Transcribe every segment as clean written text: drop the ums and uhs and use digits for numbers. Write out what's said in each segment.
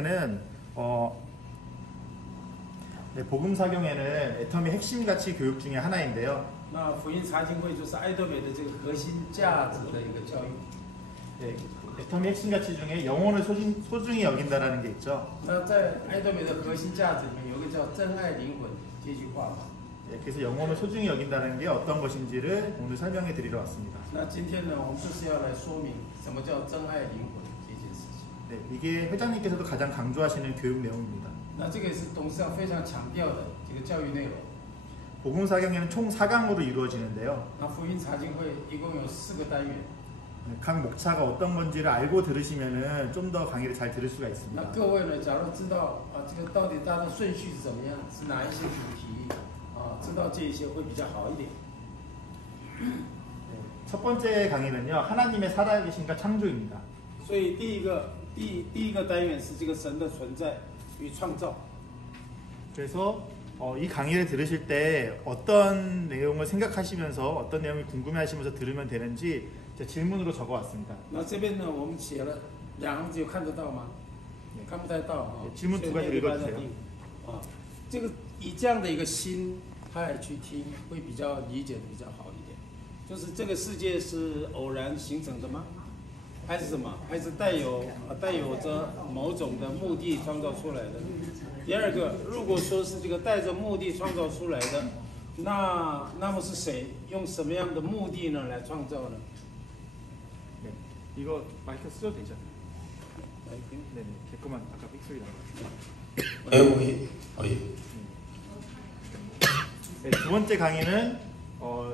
끝에는 네, 복음 사경에는 애터미 핵심 가치 교육 중에 하나인데요. 那福音查经会就是爱多美的这个核心价值的一个教育。 네, 애터미 핵심 가치 중에 영혼을 소중히 여긴다라는 게 있죠. 那在爱多美的核心价值里面有一个叫真爱灵魂这句话。 네, 그래서 영혼을 소중히 여긴다는 게 어떤 것인지를 오늘 설명해 드리러 왔습니다. 那今天呢，我们就是要来说明什么叫真爱灵魂这件事情。 네, 이게 회장님께서도 가장 강조하시는 교육 내용입니다. 那这个也是董事长非常强调的这个教育内容。 복음 사경에는 총 4강으로 이루어지는데요. 那福音查经会一共有4个单元。 각 목차가 어떤 건지를 알고 들으시면은 좀 더 강의를 잘 들을 수가 있습니다. 那各位呢，假如知道这个到底它的顺序是怎么样，是哪一些主题知道这一些会比较好一点。 첫 번째 강의는요, 하나님의 살아계심과 창조입니다. 所以第一个单元是这个神的存在与创造。 그래서 이 강의를 들으실 때 어떤 내용을 생각하시면서 어떤 내용이 궁금해하시면서 들으면 되는지 질문으로 적어왔습니다. 那这边呢，我们写了2行字，有看得到吗？ 看不太到。 질문 2가지 읽어주세요. 这个以这样的一个心态去听，会比较理解的比较好一点。就是这个世界是偶然形成的吗？还是什么？还是带有着某种的目的创造出来的？第二个，如果说是这个带着目的创造出来的，那么是谁用什么样的目的呢来创造呢？ 네, 이거 마이크 쓰셔도 되죠? 네네, 개꺼만 아까 삑소리 나가지고. 네, 두 번째 강의는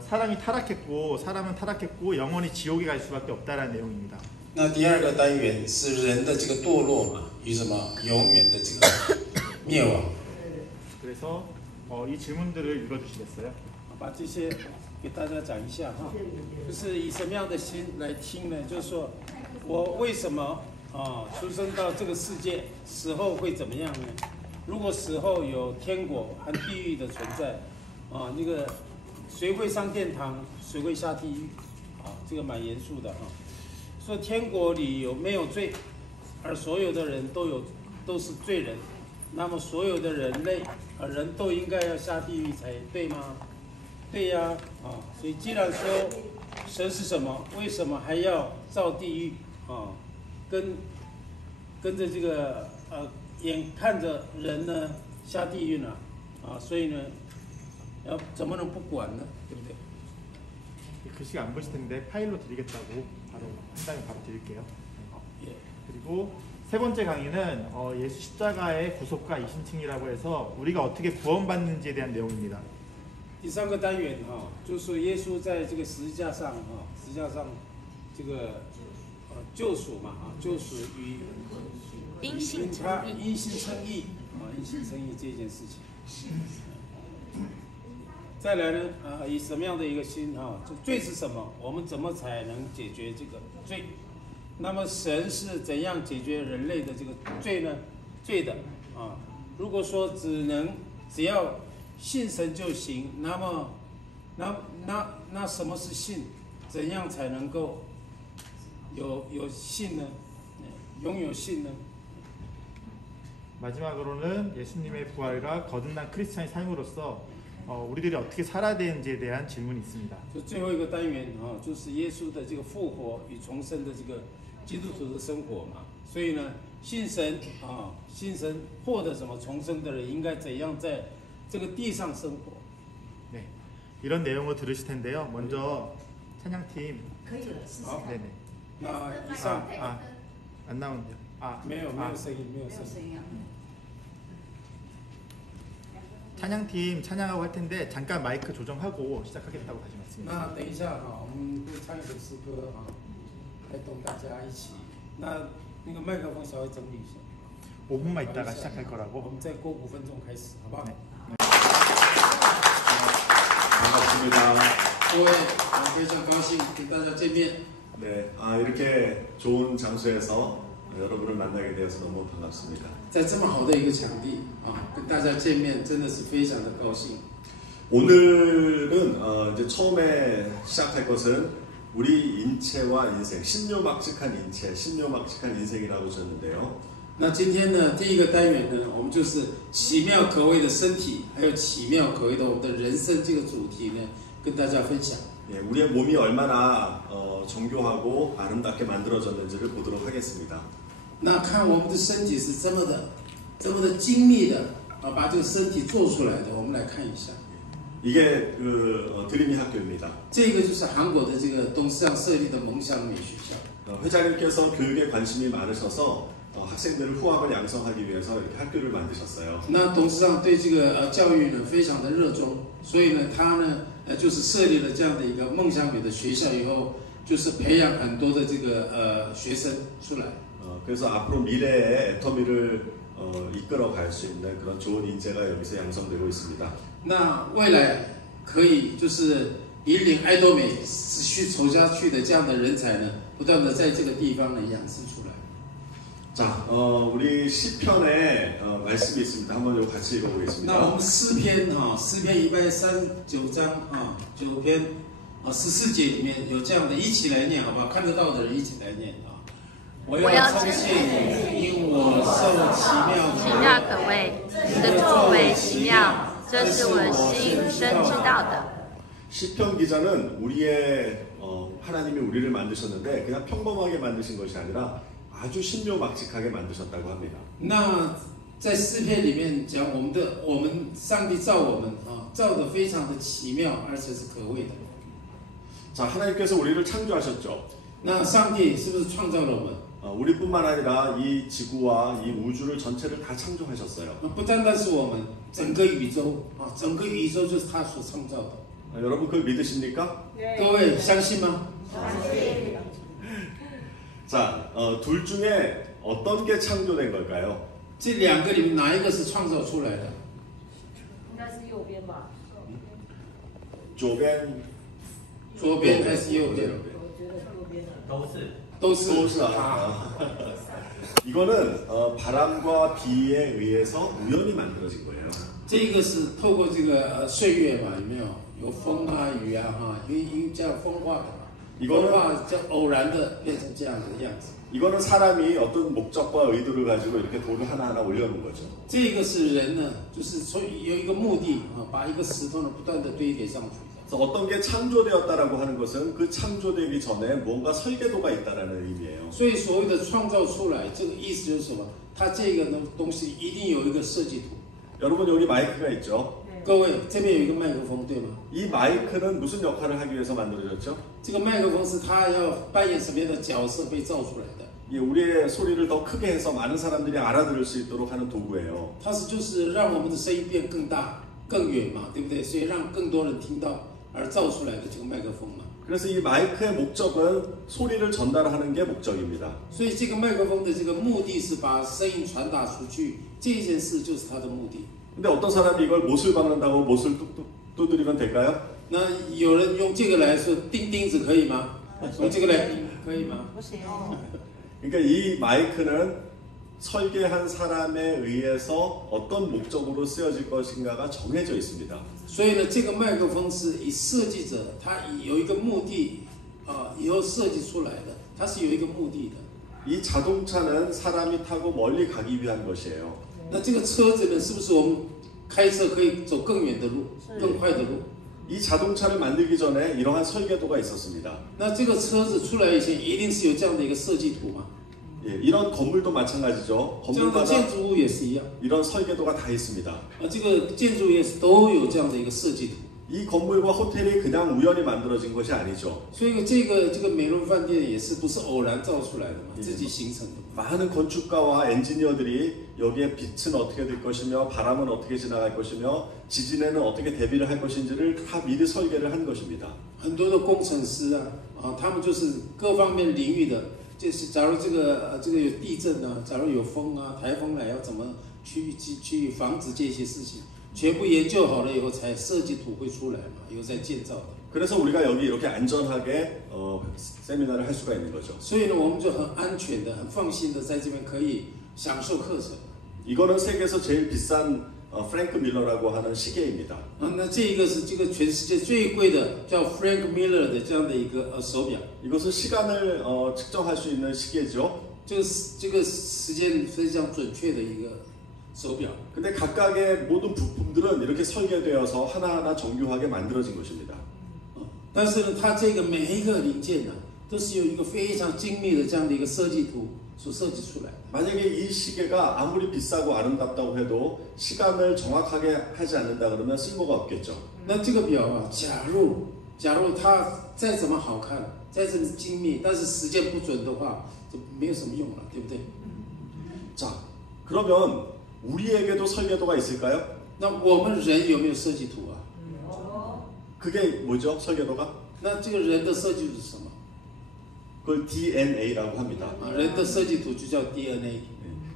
사람은 타락했고 영원히 지옥에 갈 수밖에 없다라는 내용입니다. 那第二个单元是人的这个堕落嘛，与什么永远的这个灭亡。 그래서 이 질문들을 읽어주시겠어요? 把这些给大家讲一下哈，就是以什么样的心来听呢？就是说我为什么出生到这个世界，死后会怎么样呢？如果死后有天国和地狱的存在，那个谁会上天堂，谁会下地狱？这个蛮严肃的哈。说天国里有没有罪，而所有的人都是罪人，那么所有的人类人都应该要下地狱才对吗？ 对呀，所以既然说神是什么，为什么还要造地狱跟着这个眼看着人呢下地狱呢所以呢怎么能不管呢？对不对？ 글씨가 안 보실 텐데 파일로 드리겠다고 한 장에 바로 드릴게요. 예. 그리고 세 번째 강의는 예수 십자가의 구속과 이신칭이라고 해서 우리가 어떻게 구원받는지에 대한 내용입니다. 第3个单元就是耶稣在这个十字架上这个救赎嘛救赎与因信称义因信称义这件事情。再来呢以什么样的一个心这罪是什么？我们怎么才能解决这个罪？那么神是怎样解决人类的这个罪呢？罪的如果说只要 信神就行，那么，那什么是信？怎样才能够有信呢？拥有信呢？ 마지막으로는 예수님의 부활과 거듭난 크리스찬의 삶으로서 우리들이 어떻게 살아야 되는지에 대한 질문이 있습니다. 最后一个单元就是耶稣的这个复活与重生的这个基督徒的生活嘛。所以呢，信神获得什么重生的人应该怎样在 这个地上生活。 네, 이런 내용을 들으실 텐데요. 먼저 찬양팀. 可以了，是是。 네네. 那以上안 나오는데요. 没有声音，没有声音。 찬양팀 찬양하고 할 텐데 잠깐 마이크 조정하고 시작하겠다고 다시 말씀드립니다. 那等一下我们会唱一首诗歌带动大家一起。那个麦克风稍微整理一下。 5분만 있다가 시작할 거라고. 我们再过5分钟开始，好不好？ 네. 반갑습니다. 各位，非常高兴跟大家见面。 네, 이렇게 좋은 장소에서 여러분을 만나게 되어서 너무 반갑습니다. 在这么好的一个场地跟大家见面，真的是非常的高兴。 오늘은 이제 처음에 시작할 것은 우리 인체와 인생, 신묘막측한 인체, 신묘막측한 인생이라고 하셨는데요. 那今天呢，第一个单元呢，我们就是奇妙可畏的身体，还有奇妙可畏的我们的人生这个主题呢，跟大家分享。 예, 우리의 몸이 얼마나 정교하고 아름답게 만들어졌는지를 보도록 하겠습니다. 那看我们的身体是这么的精密的把这个身体做出来的，我们来看一下。 이게 그 드림이 학교입니다. 这个就是韩国的这个董事长设立的梦想美学校。 회장님께서 교육에 관심이 많으셔서 학생들을 후학을 양성하기 위해서 이렇게 학교를 만드셨어요. 那董事长对这个教育呢非常的热衷，所以呢他呢就是设立了这样的一个梦想美的学校以后，就是培养很多的这个学生出来。 그래서 앞으로 미래의 애터미를 이끌어 갈 수 있는 그런 좋은 인재가 여기서 양성되고 있습니다. 那未来可以就是引领爱多美持续走下去的这样的人才呢，不断的在这个地方呢养生出来。 자, 우리 시편에 말씀이 있습니다. 한번 이거 같이 那我 읽어보겠습니다. 们诗篇139章9篇14节里面有这样的，一起来念好不好？看得到的人一起来念啊！我要称谢你，因我受奇妙可畏，你的作为奇妙，这是我心深知道的。 시편 기자는 우리의 하나님이 우리를 만드셨는데 그냥 평범하게 만드신 것이 아니라 아주 신묘막직하게 만드셨다고 합니다. 那在诗篇里面讲我们上帝造我们造得非常的奇妙，而且是可畏的。 자, 하나님께서 우리를 창조하셨죠. 那上帝是不是创造了我们？ 우리뿐만 아니라 이 지구와 이 우주를 전체를 다 창조하셨어요. 不单单是我们，整个宇宙整个宇宙就是他所创造的。 여러분 그걸 믿으십니까? 各位相信吗？ 자, 둘 중에 어떤 게 창조된 걸까요? 这两个里面哪一个是创造出来的？应该是右边吧？ 조벤 左边还是右边？都是。 이거는 바람과 비에 의해서 우연히 만들어진 거예요. 这个是透过这个岁月嘛，有没有？有风啊、雨啊，因这样风化的嘛。 风化就偶然的变成这样的样子。 이거는 사람이 어떤 목적과 의도를 가지고 이렇게 돌을 하나하나 올려놓은 거죠. 这个是人呢，就是有一个目的把一个石头呢不断的堆叠上去。 그래서 어떤 게 창조되었다라고 하는 것은 그 창조되기 전에 뭔가 설계도가 있다라는 의미예요. 所以所谓的创造出来，这个意思就是什么？它这个东西一定有一个设计图。 여러분 여기 마이크가 있죠? 各位，这边有一个麦克风，对吗？ 이 마이크는 무슨 역할을 하기 위해서 만들어졌죠? 这个麦克风是它要扮演什么样的角色被造出来的？ 이 우리의 소리를 더 크게 해서 많은 사람들이 알아들을 수 있도록 하는 도구예요. 它就是让我们的声音变更大、更远嘛，对不对？所以让更多人听到而造出来的这个麦克风嘛。 그래서 이 마이크의 목적은 소리를 전달하는 게 목적입니다. 所以这个麦克风的这个目的是把声音传达出去，这件事就是它的目的。 근데 어떤 사람이 이걸 못을 박는다고 못을 뚝뚝 두드리면 될까요? 那有人用这个来说钉钉子可以吗？用这个来钉可以吗？不行哦。 그러니까 이 마이크는 설계한 사람에 의해서 어떤 목적으로 쓰여질 것인가가 정해져 있습니다. 所以呢，这个麦克风是以设计者他有一个目的以后设计出来的，它是有一个目的的。 이 자동차는 사람이 타고 멀리 가기 위한 것이에요. 那这个车子呢，是不是我们开车可以走更远的路、更快的路？ 이 자동차를 만들기 전에 이러한 설계도가 있었습니다. 那这个车子出来以前，一定是有这样的一个设计图嘛？ 예, 이런 건물도 마찬가지죠. 这样的 건물마다 建筑物也是一样， 이런 설계도가 다 있습니다. 这个建筑也是都有这样的一个设计图。 이 건물과 호텔이 그냥 우연히 만들어진 것이 아니죠. 所以这个美容饭店也是不是偶然造出来的嘛，自己形成的。 많은 건축가와 엔지니어들이 여기에 빛은 어떻게 될 것이며 바람은 어떻게 지나갈 것이며 지진에는 어떻게 대비를 할 것인지를 다 미리 설계를 한 것입니다. 很多的工程师他们就是各方面领域的，就是假如这个有地震啊，假如有风啊、台风来，要怎么去防止这些事情，全部研究好了以后，才设计图会出来嘛，以后再建造的。 그래서 우리가 여기 이렇게 안전하게 세미나를 할 수가 있는 거죠. 所以呢，我们就很安全的、很放心的在这边可以享受课程。 이거는 세계에서 제일 비싼 프랭크 밀러라고 하는 시계입니다. 那这个是这个全世界最贵的，叫 Frank Miller 的这样的一个手表。 이것은 시간을 측정할 수 있는 시계죠. 这个时间非常准确的一个手表。 근데 각각의 모든 부품들은 이렇게 설계되어서 하나하나 정교하게 만들어진 것입니다. 但是呢，它这个每一个零件呢，都是由一个非常精密的这样的一个设计图所设计出来的。 만약에 이 시계가 아무리 비싸고 아름답다고 해도 시간을 정확하게 하지 않는다 그러면 쓸모가 없겠죠. 那这个表啊，假如它再怎么好看，再怎么精密，但是时间不准的话，就没有什么用了，对不对？ 자, 그러면 우리에게도 설계도가 있을까요? 那我们人有没有设计图啊？ 그게 뭐죠? 설계도가? 那这个人的设计图是什么？ 그걸 DNA라고 합니다. 啊，人的设计图就叫 DNA。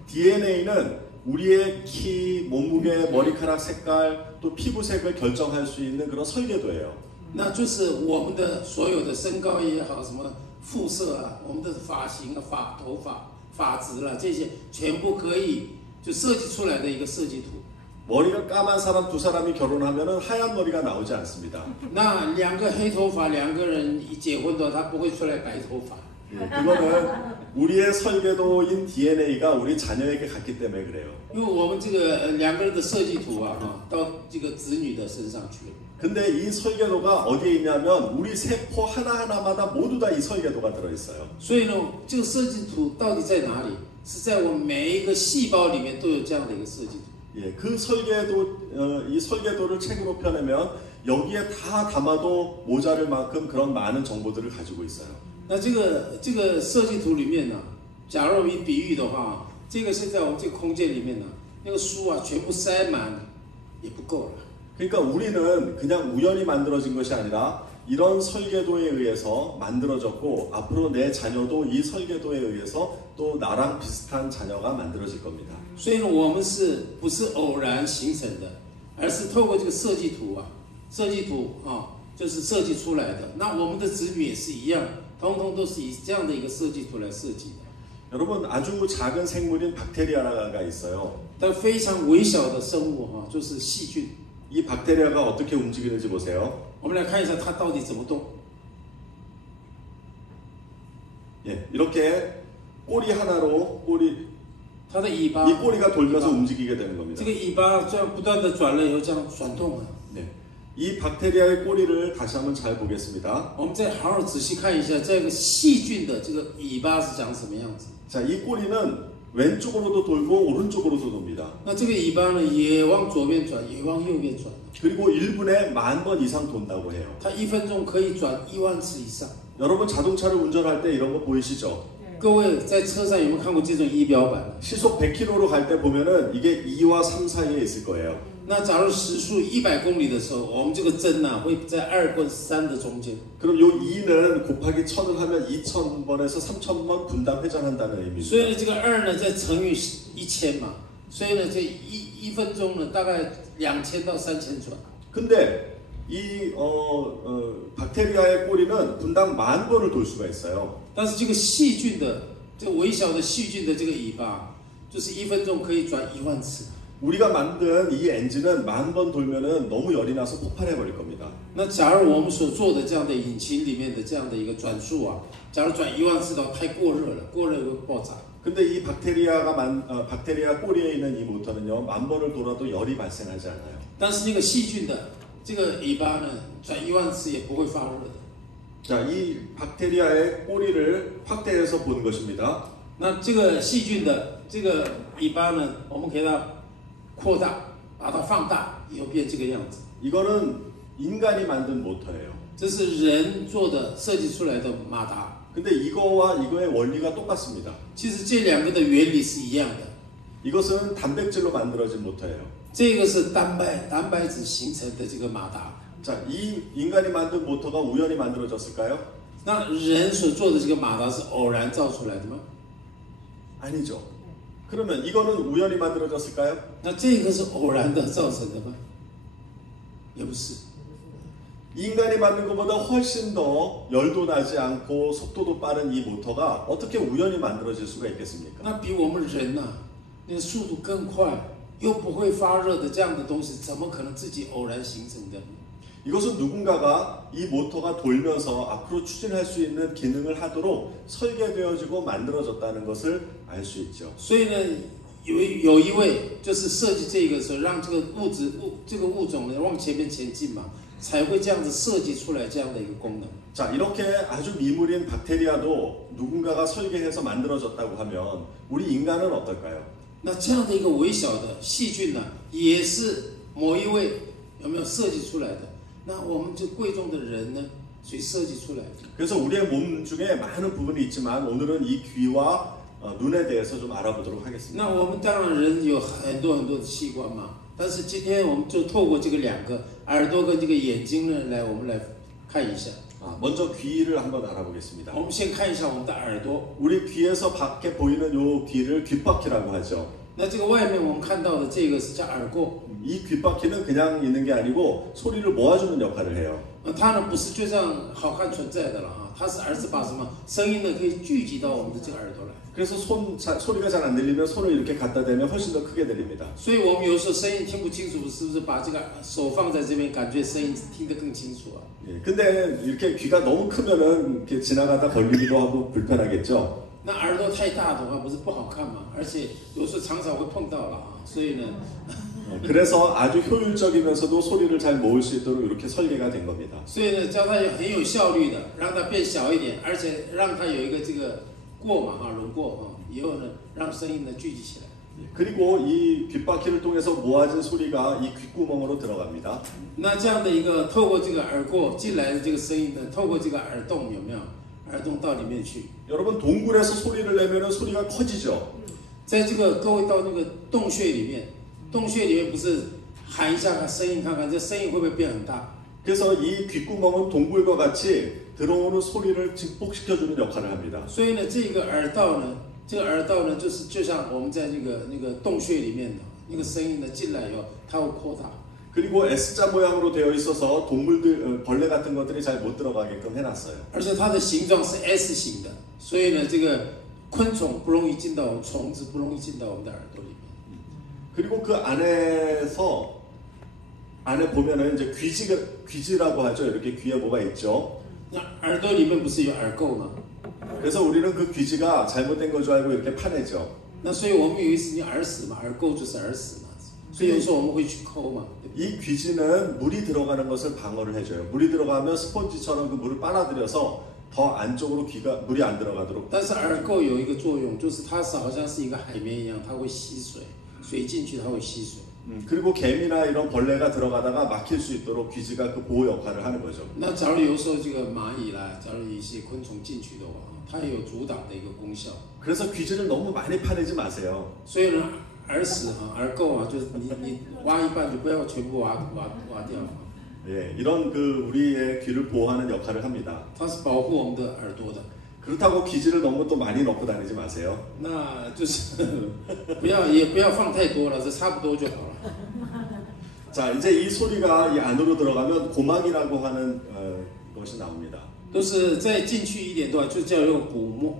DNA는 우리의 키, 몸무게, 머리카락 색깔, 또 피부색을 결정할 수 있는 그런 설계도예요. 那就是我们的所有的身高也好，什么肤色啊，我们的发型啊、头发、发质啦、这些全部可以就设计出来的一个设计图。 머리가 까만 사람 두 사람이 결혼하면은 하얀 머리가 나오지 않습니다. 那两个黑头发两个人一结婚的话，他不会出来白头发。 예, 그거는 우리의 설계도인 DNA가 우리 자녀에게 갔기 때문에 그래요. 因为我们这个两个人的设计图啊，到这个子女的身上去了。 근데 이 설계도가 어디에 있냐면 우리 세포 하나하나마다 모두 다 이 설계도가 들어있어요. 所以呢，这个设计图到底在哪里？是在我们每一个细胞里面都有这样的一个设计图。 예, 그 설계도, 이 설계도를 책으로 펴내면 여기에 다 담아도 모자랄 만큼 그런 많은 정보들을 가지고 있어요. 那这个设计图里面呢，假如以比喻的话，这个现在我们这个空间里面呢，那个书啊全部塞满也不够了。 그러니까 우리는 그냥 우연히 만들어진 것이 아니라 이런 설계도에 의해서 만들어졌고 앞으로 내 자녀도 이 설계도에 의해서 또 나랑 비슷한 자녀가 만들어질 겁니다. 所以呢，我们不是偶然形成的，而是透过这个设计图就是设计出来的。那我们的子女也是一样，通通都是以这样的一个设计图来设计的。 여러분 아주 작은 생물인 박테리아가 있어요. 但非常微小的生物就是细菌。 이 박테리아가 어떻게 움직이는지 보세요. 我们来看一下它到底怎么动。 예, 이렇게 꼬리 하나로 이 它的尾巴， 꼬리가 돌면서 움직이게 되는 겁니다. 这个尾巴这样不断的转了以后，这样转动啊。 네, 이 박테리아의 꼬리를 다시 한번 잘 보겠습니다. 我们再好好仔细看一下这个细菌的这个尾巴是长什么样子。 자, 이 꼬리는 왼쪽으로도 돌고 오른쪽으로도 돕니다. 那这个尾巴呢，也往左边转，也往右边转。 그리고 1분에 10,000번 이상 돈다고 해요. 它1分钟可以转10000次以上。 여러분 자동차를 운전할 때 이런 거 보이시죠? 各位在车上有没有看过这种仪表板？ 시속 100km로 갈 때 보면은 이게 2와 3 사이에 있을 거예요. 那假如时速100公里的时候，我们这个针呢会在2跟3的中间。 그럼 요 2는 곱하기 1000을 하면 2000번에서 3000번 분당 회전한다는 의미입니다. 所以呢，这个2呢再乘以1000嘛，所以呢这一分钟呢大概2000到3000转。 근데 이 박테리아의 꼬리는 분당 10,000번을 돌 수가 있어요. 但是这个细菌的这个微小的细菌的这个尾巴，就是1分钟可以转10000次。 우리가 만든 이 엔진은 10,000번 돌면은 너무 열이 나서 폭발해 버릴 겁니다. 那假如我们所做的这样的引擎里面的这样的一个转速啊，假如转10000次的话，太过热了，过热会爆炸。 근데 이 박테리아 꼬리에 있는 이 모터는요, 10,000번을 돌아도 열이 발생하지 않아요. 但是那个细菌的这个尾巴呢，转10000次也不会发热的。 자, 이 박테리아의 꼬리를 확대해서 보는 것입니다. 那这个细菌的这个尾巴呢，我们给它扩大，把它放大，以后变这个样子。 이거는 인간이 만든 모터예요. 这是人做的设计出来的马达。 근데 이거와 이거의 원리가 똑같습니다. 其实这两个的原理是一样的。 이것은 단백질로 만들어진 모터예요. 这个是蛋白质形成的这个马达。 자, 이 인간이 만든 모터가 우연히 만들어졌을까요? 那人所做的这个马达是偶然造出来的吗？ 아니죠. 그러면 이거는 우연히 만들어졌을까요? 那这个是偶然的造成的吗？也不是。 인간이 만든 것보다 훨씬 더 열도 나지 않고 속도도 빠른 이 모터가 어떻게 우연히 만들어질 수가 있겠습니까? 那比我们人呐、那个速度更快，又不会发热的这样的东西，怎么可能自己偶然形成的？ 이것은 누군가가 이 모터가 돌면서 앞으로 추진할 수 있는 기능을 하도록 설계되어지고 만들어졌다는 것을 알 수 있죠. 所以呢，有一位就是设计这个的时候，让这个这个物种呢往前面前进嘛，才会这样子设计出来这样的一个功能。 자, 이렇게 아주 미물인 박테리아도 누군가가 설계해서 만들어졌다고 하면 우리 인간은 어떨까요? 那这样的一个微小的细菌呢，也是某一位有没有设计出来的？那我们这贵重的人呢，谁设计出来的？ 그래서 우리의 몸 중에 많은 부분이 있지만 오늘은 이 귀와 눈에 대해서 좀 알아보도록 하겠습니다. 那我们当然人有很多的器官嘛，但是今天我们就透过这个两个耳朵跟这个眼睛呢，我们来看一下。 먼저 귀를 한번 알아보겠습니다. 我们先看一下我们的耳朵。 우리 귀에서 밖에 보이는 요 귀를 귓바퀴라고 하죠. 那这个外面我们看到的这个是叫耳垢。 이 귓바퀴는 그냥 있는 게 아니고 소리를 모아주는 역할을 해요. 它呢不是就这样好看存在的了啊，它是而是把什么声音呢可以聚集到我们的这个耳朵来。 그래서 소리가 잘 안 들리면 손을 이렇게 갖다 대면 훨씬 더 크게 들립니다. 所以我们有时候声音听不清楚，是不是把这个手放在这边，感觉声音听得更清楚啊？ 예, 근데 이렇게 귀가 너무 크면은 이렇게 지나가다 걸리기도 하고 불편하겠죠. 那耳朵太大的话，不是不好看嘛？而且有时候常常会碰到了啊，所以呢， 그래서 아주 효율적이면서도 소리를 잘 모을 수 있도록 이렇게 설계가 된 겁니다. 所以呢，叫它很有效率的，让它变小一点，而且让它有一个这个过嘛啊轮廓啊，以后呢让声音呢聚集起来。 그리고 이 귓바퀴를 통해서 모아진 소리가 이 귓구멍으로 들어갑니다. 那这样的一个透过这个耳廓进来的这个声音呢，透过这个耳洞有没有？耳洞到里面去。 여러분 동굴에서 소리를 내면은 소리가 커지죠. 在这个各位到那个洞穴里面，洞穴里面不是喊一下声音看看，这声音会不会变很大？ 그래서 이 귓구멍은 동굴과 같이 들어오는 소리를 증폭시켜주는 역할을 합니다. 所以呢，这个耳道呢，就是就像我们在那个洞穴里面的那个声音呢进来以后，它会扩大。 그리고 S자 모양으로 되어 있어서 동물들 벌레 같은 것들이 잘 못 들어가게끔 해놨어요. 而且它的形状是 S 型的，所以呢，这个昆虫不容易进到我们，虫子不容易进到我们的耳朵里面。 그리고 그 안에 보면은 이제 귀지라고 하죠. 이렇게 귀에 뭐가 있죠. 那耳朵里面不是有耳垢吗？ 그래서 우리는 그 귀지가 잘못된 걸 줄 알고 이렇게 파내죠. 那所以我们以为是你耳屎嘛，耳垢就是耳屎嘛，所以有时候我们会去抠嘛。 이 귀지는 물이 들어가는 것을 방어를 해줘요. 물이 들어가면 스펀지처럼 그 물을 빨아들여서 더 안쪽으로 물이 안 들어가도록. 但是耳垢有一个作用，就是它是好像是一个海绵一样，它会吸水，水进去它会吸水。 그리고 개미나 이런 벌레가 들어가다가 막힐 수 있도록 귀지가 그 보호 역할을 하는 거죠. 那假如有时候这个蚂蚁啦，假如一些昆虫进去的话，它也有阻挡的一个功效。 그래서 귀지를 너무 많이 파내지 마세요. 所以呢，耳屎啊、耳垢啊，就是你挖一半就不要全部挖掉。 예, 이런 그 우리의 귀를 보호하는 역할을 합니다. 它是保护我们的耳朵的。 그렇다고 귀지를 너무 또 많이 넣고 다니지 마세요. 那就是也不要放太多了，这差不多就好了。 자, 이제 이 소리가 이 안으로 들어가면 고막이라고 하는 것이 나옵니다. 都是再进去一点的话，就叫有鼓膜。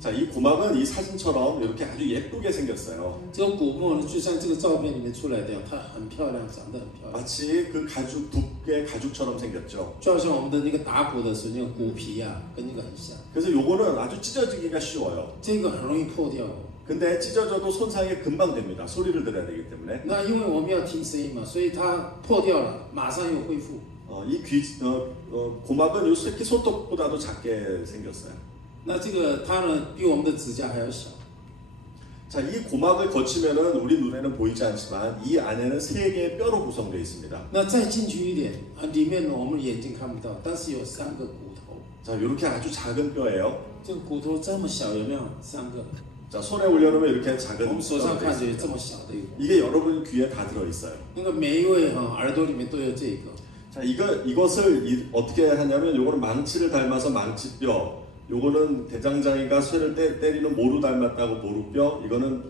자, 이 고막은 이 사진처럼 이렇게 아주 예쁘게 생겼어요. 这个鼓膜呢，就像这个照片里面出来的样，它很漂亮，长得很漂亮， 마치 그 북의 가죽처럼 생겼죠. 就好像我们的那个打鼓的时候那个鼓皮啊，跟那个很像。 그래서 요거는 아주 찢어지기가 쉬워요. 这个很容易破掉。 근데 찢어져도 손상이 금방 됩니다. 소리를 들어야 되기 때문에. 那因为我们要听声音嘛，所以它破掉了，马上又恢复。 이 고막은 요 새끼 손톱보다도 작게 생겼어요. 那这个它呢，比我们的指甲还要小。 자, 이 고막을 거치면은 우리 눈에는 보이지 않지만 이 안에는 3개의 뼈로 구성되어 있습니다. 那再进去一点啊，里面呢我们眼睛看不到，但是有3个骨头。 자, 이렇게 아주 작은 뼈예요. 这个骨头这么小，有没有？3个。 자, 손에 올려놓으면 이렇게 我 작은 们手上 뼈가 看着 되어 有这 있습니다. 么小的一个。 이게 여러분 귀에 다 들어 있어요. 那个每一位耳朵里面都有这个。 자, 이것을 어떻게 하냐면 요거는 망치를 닮아서 망치뼈, 요거는 대장장이가 쇠를 때리는 모루 닮았다고 모루뼈, 이거는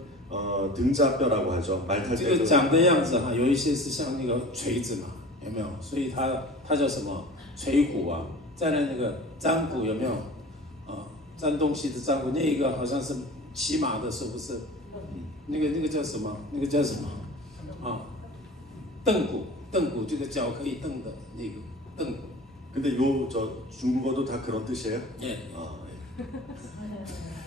등자뼈라고 하죠. 말 탈 这 때 个长的样子哈，有一些是像那个锤子嘛，有没有？所以它叫什么锤骨啊？再来那个粘骨有没有？粘东西的粘骨，那一个好像是骑马的时候不是？那个叫什么？那个叫什么？啊，凳骨，蹬骨，这个脚可以蹬的那个蹬骨。 근데 요 저 중국어도 다 그런 뜻이에요? 예.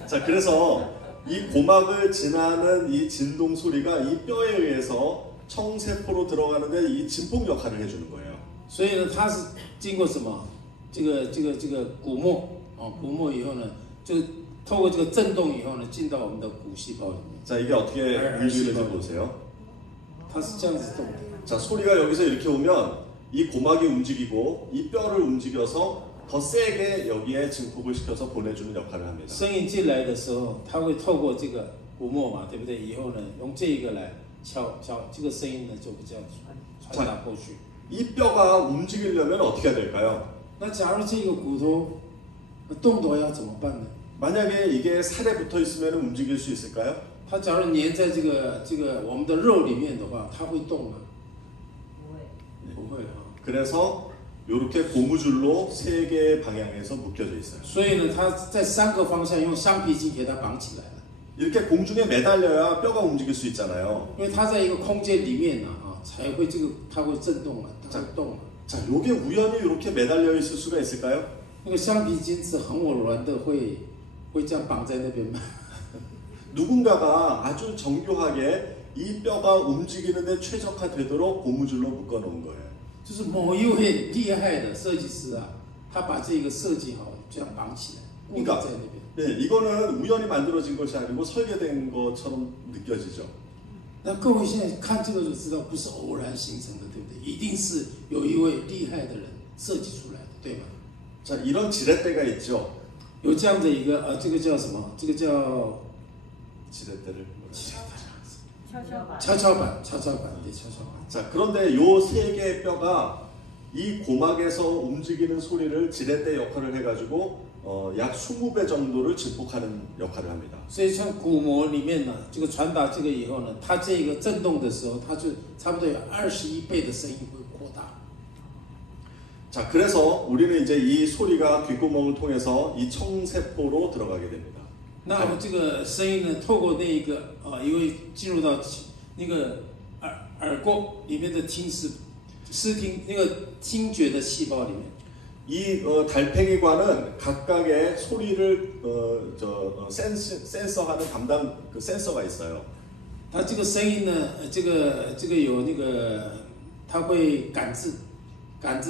자, 그래서 이 고막을 지나는 이 진동 소리가 이 뼈에 의해서 청세포로 들어가는데 이 진폭 역할을 해주는 거예요. 所以呢，它是经过什么？这个骨膜骨膜以后呢，就透过这个震动以后呢，进到我们的骨细胞里面。 자, 이게 어떻게 비유되는지 보세요. 它是这样子动的。 자, 소리가 여기서 이렇게 오면 이 고막이 움직이고 이 뼈를 움직여서 더 세게 여기에 증폭을 시켜서 보내주는 역할을 합니다. 声音进来的时候，它会透过这个骨膜嘛，对不对？以后呢，用这一个来敲，这个声音呢就比较传达过去。 이 뼈가 움직이려면 어떻게 해야 될까요? 那假如这个骨头动的话要怎么办呢？ 만약에 이게 살에 붙어 있으면 움직일 수 있을까요? 它假如粘在这个我们的肉里面的话，它会动吗？不会啊。 그래서 이렇게 고무줄로 3개의 방향에서 묶여져 있어요. 所以呢，它在3个方向用橡皮筋给它绑起来了。 이렇게 공중에 매달려야 뼈가 움직일 수 있잖아요. 因为它在一个空间里面呢，才会它会震动嘛，它会动嘛。 자, 요게 우연히 이렇게 매달려 있을 수가 있을까요? 那个橡皮筋是很偶然的会这样绑在那边吗？ 누군가가 아주 정교하게 이 뼈가 움직이는데 최적화되도록 고무줄로 묶어 놓은 거예요. 就是某一位厉害的设计师啊，他把这个设计好，这样绑起来，固定在那边。 네, 이거는 우연히 만들어진 것이 아니고 설계된 것처럼 느껴지죠. 那各位现在看这个就知道，不是偶然形成的，对不对？一定是有一位厉害的人设计出来的，对吗？ 자, 이런 지렛대가 있죠. 有这样的一个这个叫什么？这个叫 지렛대를. 跷跷板，跷跷板，对，跷跷板。 자, 그런데 요 3개의 뼈가 이 고막에서 움직이는 소리를 지렛대 역할을 해가지고 약 20배 정도를 증폭하는 역할을 합니다. 所以像骨膜里面呢，这个传达这个以后呢，它这个震动的时候，它就差不多有21倍的声音会扩大。 자, 그래서 우리는 이제 이 소리가 귓구멍을 통해서 이 청세포로 들어가게 됩니다. 那么这个声音呢，透过那一个因为进入到那个耳廓里面的视听那个听觉的细胞里面。 이 달팽이관은 각각의 소리를 센서하는 담당 그 센서가 있어요. 它这个声音呢，这个有那个，它会感知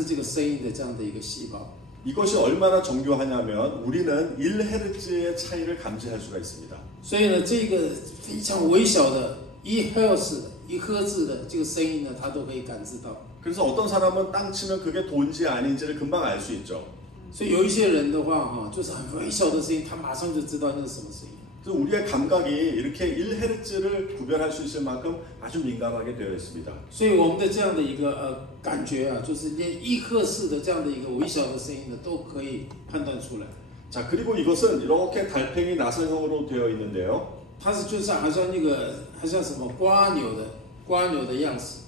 这个声音的这样的一个细胞。 이것이 얼마나 정교하냐면 우리는 1헤르츠의 차이를 감지할 수가 있습니다. 所以呢，这个非常微小的1赫兹的这个声音呢，它都可以感知到。 그래서 어떤 사람은 땅 치면 그게 돈지 아닌지를 금방 알 수 있죠. 所以有一些人的话就是很微小的声音，他马上就知道那是什么声音。 그래서 우리의 감각이 이렇게 1헤르츠를 구별할 수 있을 만큼 아주 민감하게 되어 있습니다. 所以我们的这样的一个感觉啊，就是连1赫兹的这样的一个微小的声音呢，都可以判断出来。 자, 그리고 이것은 이렇게 달팽이 나선형으로 되어 있는데요. 它是就是好像什么瓜牛的样子。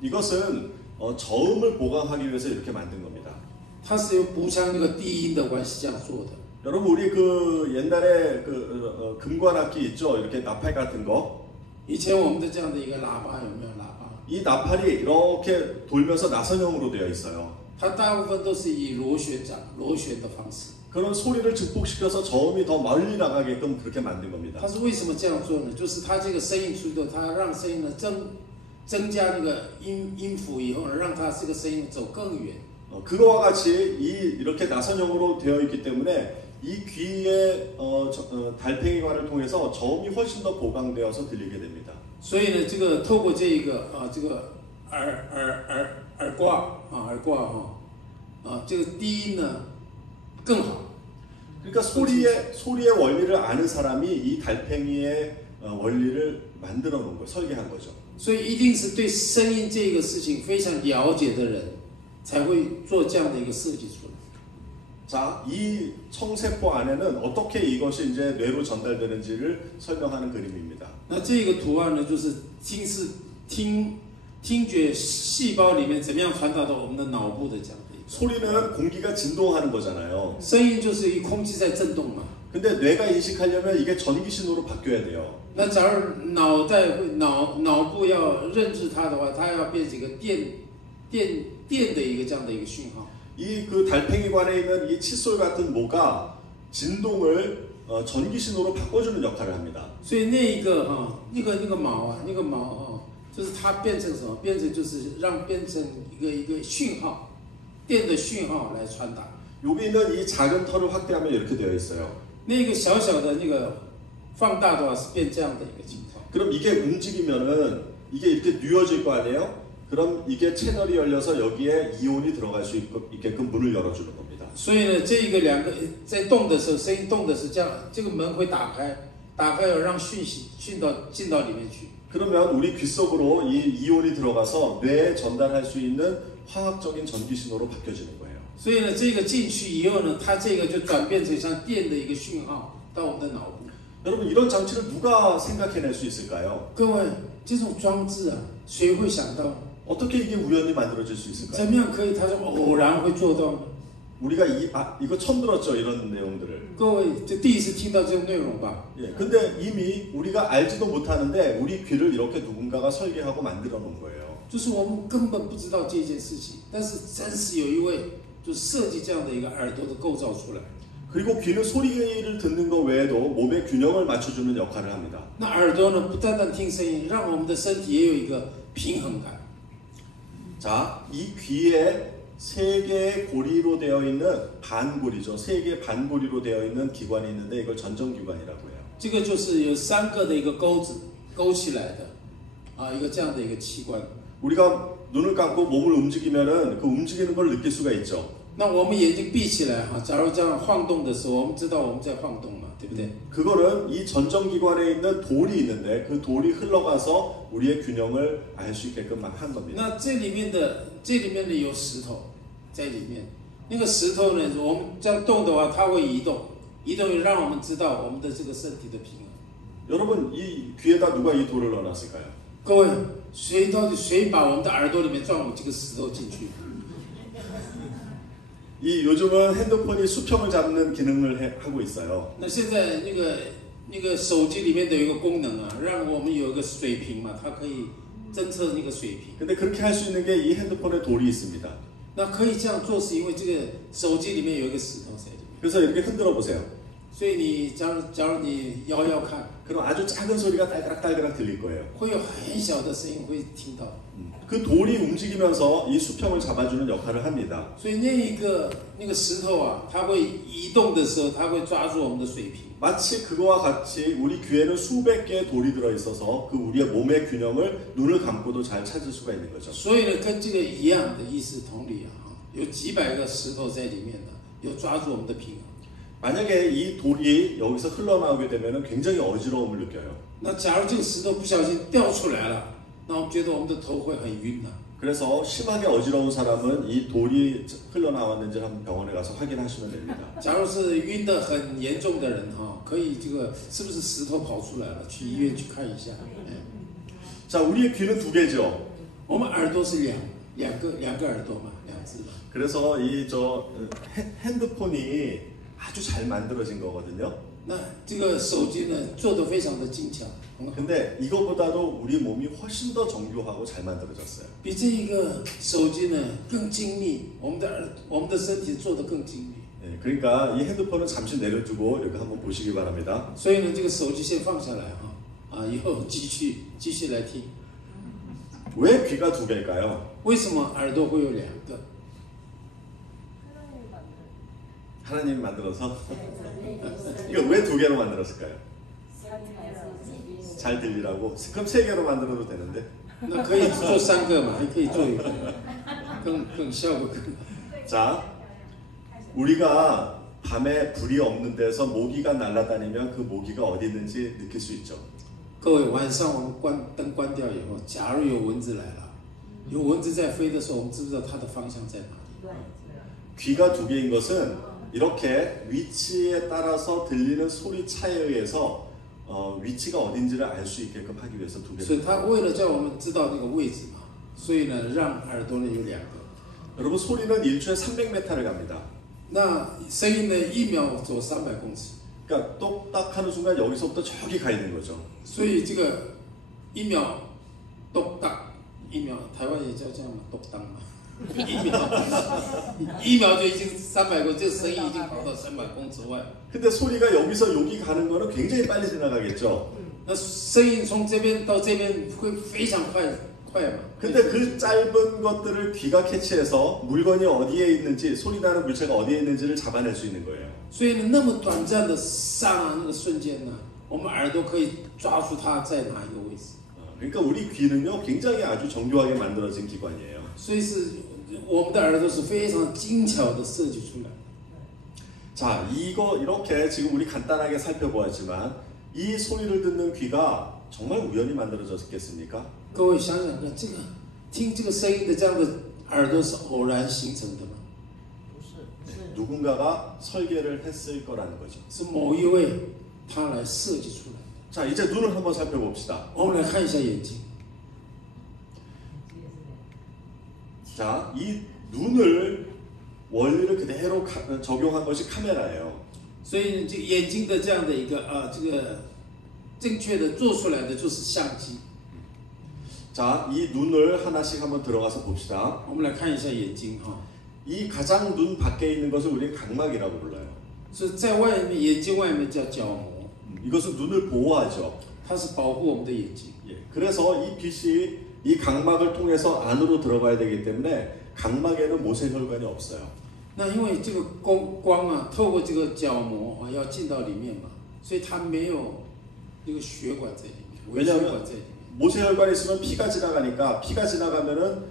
이것은 저음을 보강하기 위해서 이렇게 만든 겁니다. 它是有补强那个低音的关系这样做的。 여러분 우리 그 옛날에 그 금관악기 있죠? 이렇게 나팔 같은 거. 以前我们的这样的一个喇叭有没有喇叭？ 이 나팔이 이렇게 돌면서 나선형으로 되어 있어요. 它大部分都是以螺旋的方式。 그런 소리를 증폭시켜서 저음이 더 멀리 나가게끔 그렇게 만든 겁니다. 它是为什么这样做呢？就是它这个声音出的，它让声音呢增加那个音符以后呢，让它这个声音走更远。 그거와 같이 이렇게 나선형으로 되어 있기 때문에 이 귀의 달팽이관을 통해서 저음이 훨씬 더 보강되어서 들리게 됩니다. 所以呢，这个透过这个这个耳挂这个低音呢更好。 그러니까 소리의 원리를 아는 사람이 이 달팽이의 원리를 만들어 놓은 거, 설계한 거죠. 所以一定是对声音这个事情非常了解的人，才会做这样的一个设计出来。 자, 이 청세포 안에는 어떻게 이것이 이제 뇌로 전달되는지를 설명하는 그림입니다. 那这个图案呢，就是听觉细胞里面怎么样传达到我们的脑部的这样的一个。 소리는 공기가 진동하는 거잖아요. 声音就是以空气在震动嘛。 근데 뇌가 인식하려면 이게 전기신호로 바뀌어야 돼요. 那假如脑部要认知它的话，它要变成一个电的一个这样的一个讯号。 이 그 달팽이관에 있는 이 칫솔 같은 모가 진동을 전기신호로 바꿔주는 역할을 합니다. 所以那个毛就是它变成什么？变成就是变成一个讯号，电的讯号来传达。 여기 있는 이 작은 털을 확대하면 이렇게 되어 있어요. 那个小小的那个放大的话是变这样的一个情况。 그럼 이게 움직이면은 이게 이렇게 뉘어질 거 아니에요? 그럼 이게 채널이 열려서 여기에 이온이 들어갈 수 있게끔 문을 열어주는 겁니다. 所以呢，这两个在动的时候，声音动的是这样，这个门会打开要让讯息进到里面去。 그러면 우리 귀 속으로 이 이온이 들어가서 뇌에 전달할 수 있는 화학적인 전기 신호로 바뀌어지는 거예요. 所以呢，这个进去以后呢，它这个就转变成像电的一个讯号到我们的脑部。 여러분 이런 장치를 누가 생각해낼 수 있을까요? 各位，这种装置啊，谁会想到？ 어떻게 이게 우연히 만들어질 수 있을까요? 怎么样可以？它是偶然会做到呢？ 우리가 이거 처음 들었죠, 이런 내용들을. 各位，这第一次听到这种内容吧？ 예, 근데 이미 우리가 알지도 못하는데 우리 귀를 이렇게 누군가가 설계하고 만들어 놓은 거예요. 就是我们根本不知道这件事情，但是真是有一位就设计这样的一个耳朵的构造出来。 그리고 귀는 소리를 듣는 것 외에도 몸의 균형을 맞춰주는 역할을 합니다. 那耳朵呢，不单单听声音，让我们的身体也有一个平衡感。 자, 이 귀에 세 개의 고리로 되어 있는 반고리죠. 세 개의 반고리로 되어 있는 기관이 있는데 이걸 전정기관이라고 해요. 这个就是有3个的一个钩子勾起来的啊，一个这样的一个器官。 우리가 눈을 감고 몸을 움직이면은 그 움직이는 걸 느낄 수가 있죠. 那我们眼睛闭起来哈，假如这样晃动的时候，我们知道我们在晃动嘛，对不对？ 그거는 이 전정기관에 있는 돌이 있는데 그 돌이 흘러가서 우리의 균형을 알 수 있게끔 한 겁니다. 那这里面的有石头在里面，那个石头呢，我们这样动的话，它会移动，让我们知道我们的这个身体的平衡。 여러분 이 귀에다 누가 이 돌을 넣어놨을까요? 各位，谁把我们的耳朵里面装这个石头进去？ 이 요즘은 핸드폰이 수평을 잡는 기능을 하고 있어요. 那现在那个手机里面的有一个功能啊，让我们有一个水平嘛，它可以侦测那个水平。 근데 그렇게 할 수 있는 게 이 핸드폰에 돌이 있습니다. 那可以这样做，是因为这个手机里面有一个石头在里面。 그래서 이렇게 흔들어 보세요. 所以你假如你摇看， 그럼 아주 작은 소리가 딸그락딸그락 들릴 거예요. 会有很小的声音会听到。 그 돌이 움직이면서 이 수평을 잡아주는 역할을 합니다. 所以那个石头啊，它会移动的时候，它会抓住我们的水平。 마치 그거와 같이 우리 귀에는 수백 개의 돌이 들어있어서 그 우리의 몸의 균형을 눈을 감고도 잘 찾을 수가 있는 거죠. 所以呢，跟这个一样的意思同理啊，有几百个石头在里面呢，有抓住我们的平衡。 만약에 이 돌이 여기서 흘러나오게 되면 굉장히 어지러움을 느껴요. 那假如这个石头不小心掉出来了，那我们觉得我们的头会很晕呐。 그래서 심하게 어지러운 사람은 이 돌이 흘러나왔는지를 한번 병원에 가서 확인하시면 됩니다. 假如是晕得很严重的人哈，可以这个是不是石头跑出来了？去医院去看一下。 자, 우리의 귀는 두 개죠. 我们耳朵是两个耳朵嘛，两只嘛。 그래서 이 핸드폰이 아주 잘 만들어진 거거든요. 那这个手机呢，做得非常的精巧，很好。 근데 이거보다도 우리 몸이 훨씬 더 정교하고 잘 만들어졌어요. 比这一个手机呢更精密，我们的身体做得更精密。 네, 그러니까 이 핸드폰은 잠시 내려두고 이렇게 한번 보시기 바랍니다. 所以呢，这个手机先放下来哈，以后继续来听。 왜 귀가 두 개일까요? 为什么耳朵会有2个？ 하나님이 만들어서 이거 왜 두 개로 만들었을까요? 잘 들리라고? 그럼 세 개로 만들어도 되는데. 那可以做3个嘛，还可以做1个，更效果更好。 자, 우리가 밤에 불이 없는 데서 모기가 날아다니면 그 모기가 어디 있는지 느낄 수 있죠. 各位，晚上我们灯关掉以后，假如有蚊子来了，有蚊子在飞的时候，我们知不知道它的方向在哪里？ 귀가 두 개인 것은 이렇게 위치에 따라서 들리는 소리 차에 의해서 위치가 어딘지를 알 수 있게끔 하기 위해서 두 개. 所以它为了叫我们知道那个位置嘛，所以呢，让耳朵呢有2个。 여러분 소리는 1초에 300m를 갑니다. 那声音呢，1秒走300公尺。 그러니까 똑딱하는 순간 여기서부터 저기 가 있는 거죠. 所以这个一秒똑딱一秒，台湾也叫这样嘛，똑딱嘛，一秒就已经300公，这个声音已经跑到300公尺外。 근데 소리가 여기서 여기 가는 거는 굉장히 빨리 지나가겠죠. 那声音从这边到这边会非常快嘛。 근데 그 짧은 것들을 귀가 캐치해서 물건이 어디에 있는지 소리 나는 물체가 어디에 있는지를 잡아낼 수 있는 거예요. 所以呢，那么短暂的刹那那个瞬间呢，我们耳朵可以抓住它在哪一个位置。 그러니까 우리 귀는요 굉장히 아주 정교하게 만들어진 기관이에요. 所以是我们的耳朵是非常精巧的设计出来。 자, 이거 이렇게 지금 우리 간단하게 살펴보았지만 이 소리를 듣는 귀가 정말 우연히 만들어졌겠습니까? 各位想想看，这个听这个声音的这样的耳朵是偶然形成的吗？ 누군가가 설계를 했을 거라는 거죠. 是某一位他来设计出来的。 자, 이제 눈을 한번 살펴봅시다. 我们来看一下眼睛。 자, 이 눈을 원리를 그대로 적용한 것이 카메라예요. 所以这个眼睛的这样的一个这个正确的做出来的就是相机。 자, 이 눈을 하나씩 한번 들어가서 봅시다. 我们来看一下眼睛哈， 이 가장 눈 밖에 있는 것을 우리는 각막이라고 불러요. 是在外面眼睛外面叫角膜， 이것은 눈을 보호하죠. 它是保护我们的眼睛。 예, 그래서 이 빛이 이 각막을 통해서 안으로 들어가야 되기 때문에 각막에는 모세혈관이 없어요. 那因为这个光啊，透过这个角膜要进到里面嘛，所以它没有这个血管在里面，微血管在里面。 모세혈관이 있으면 피가 지나가니까 피가 지나가면은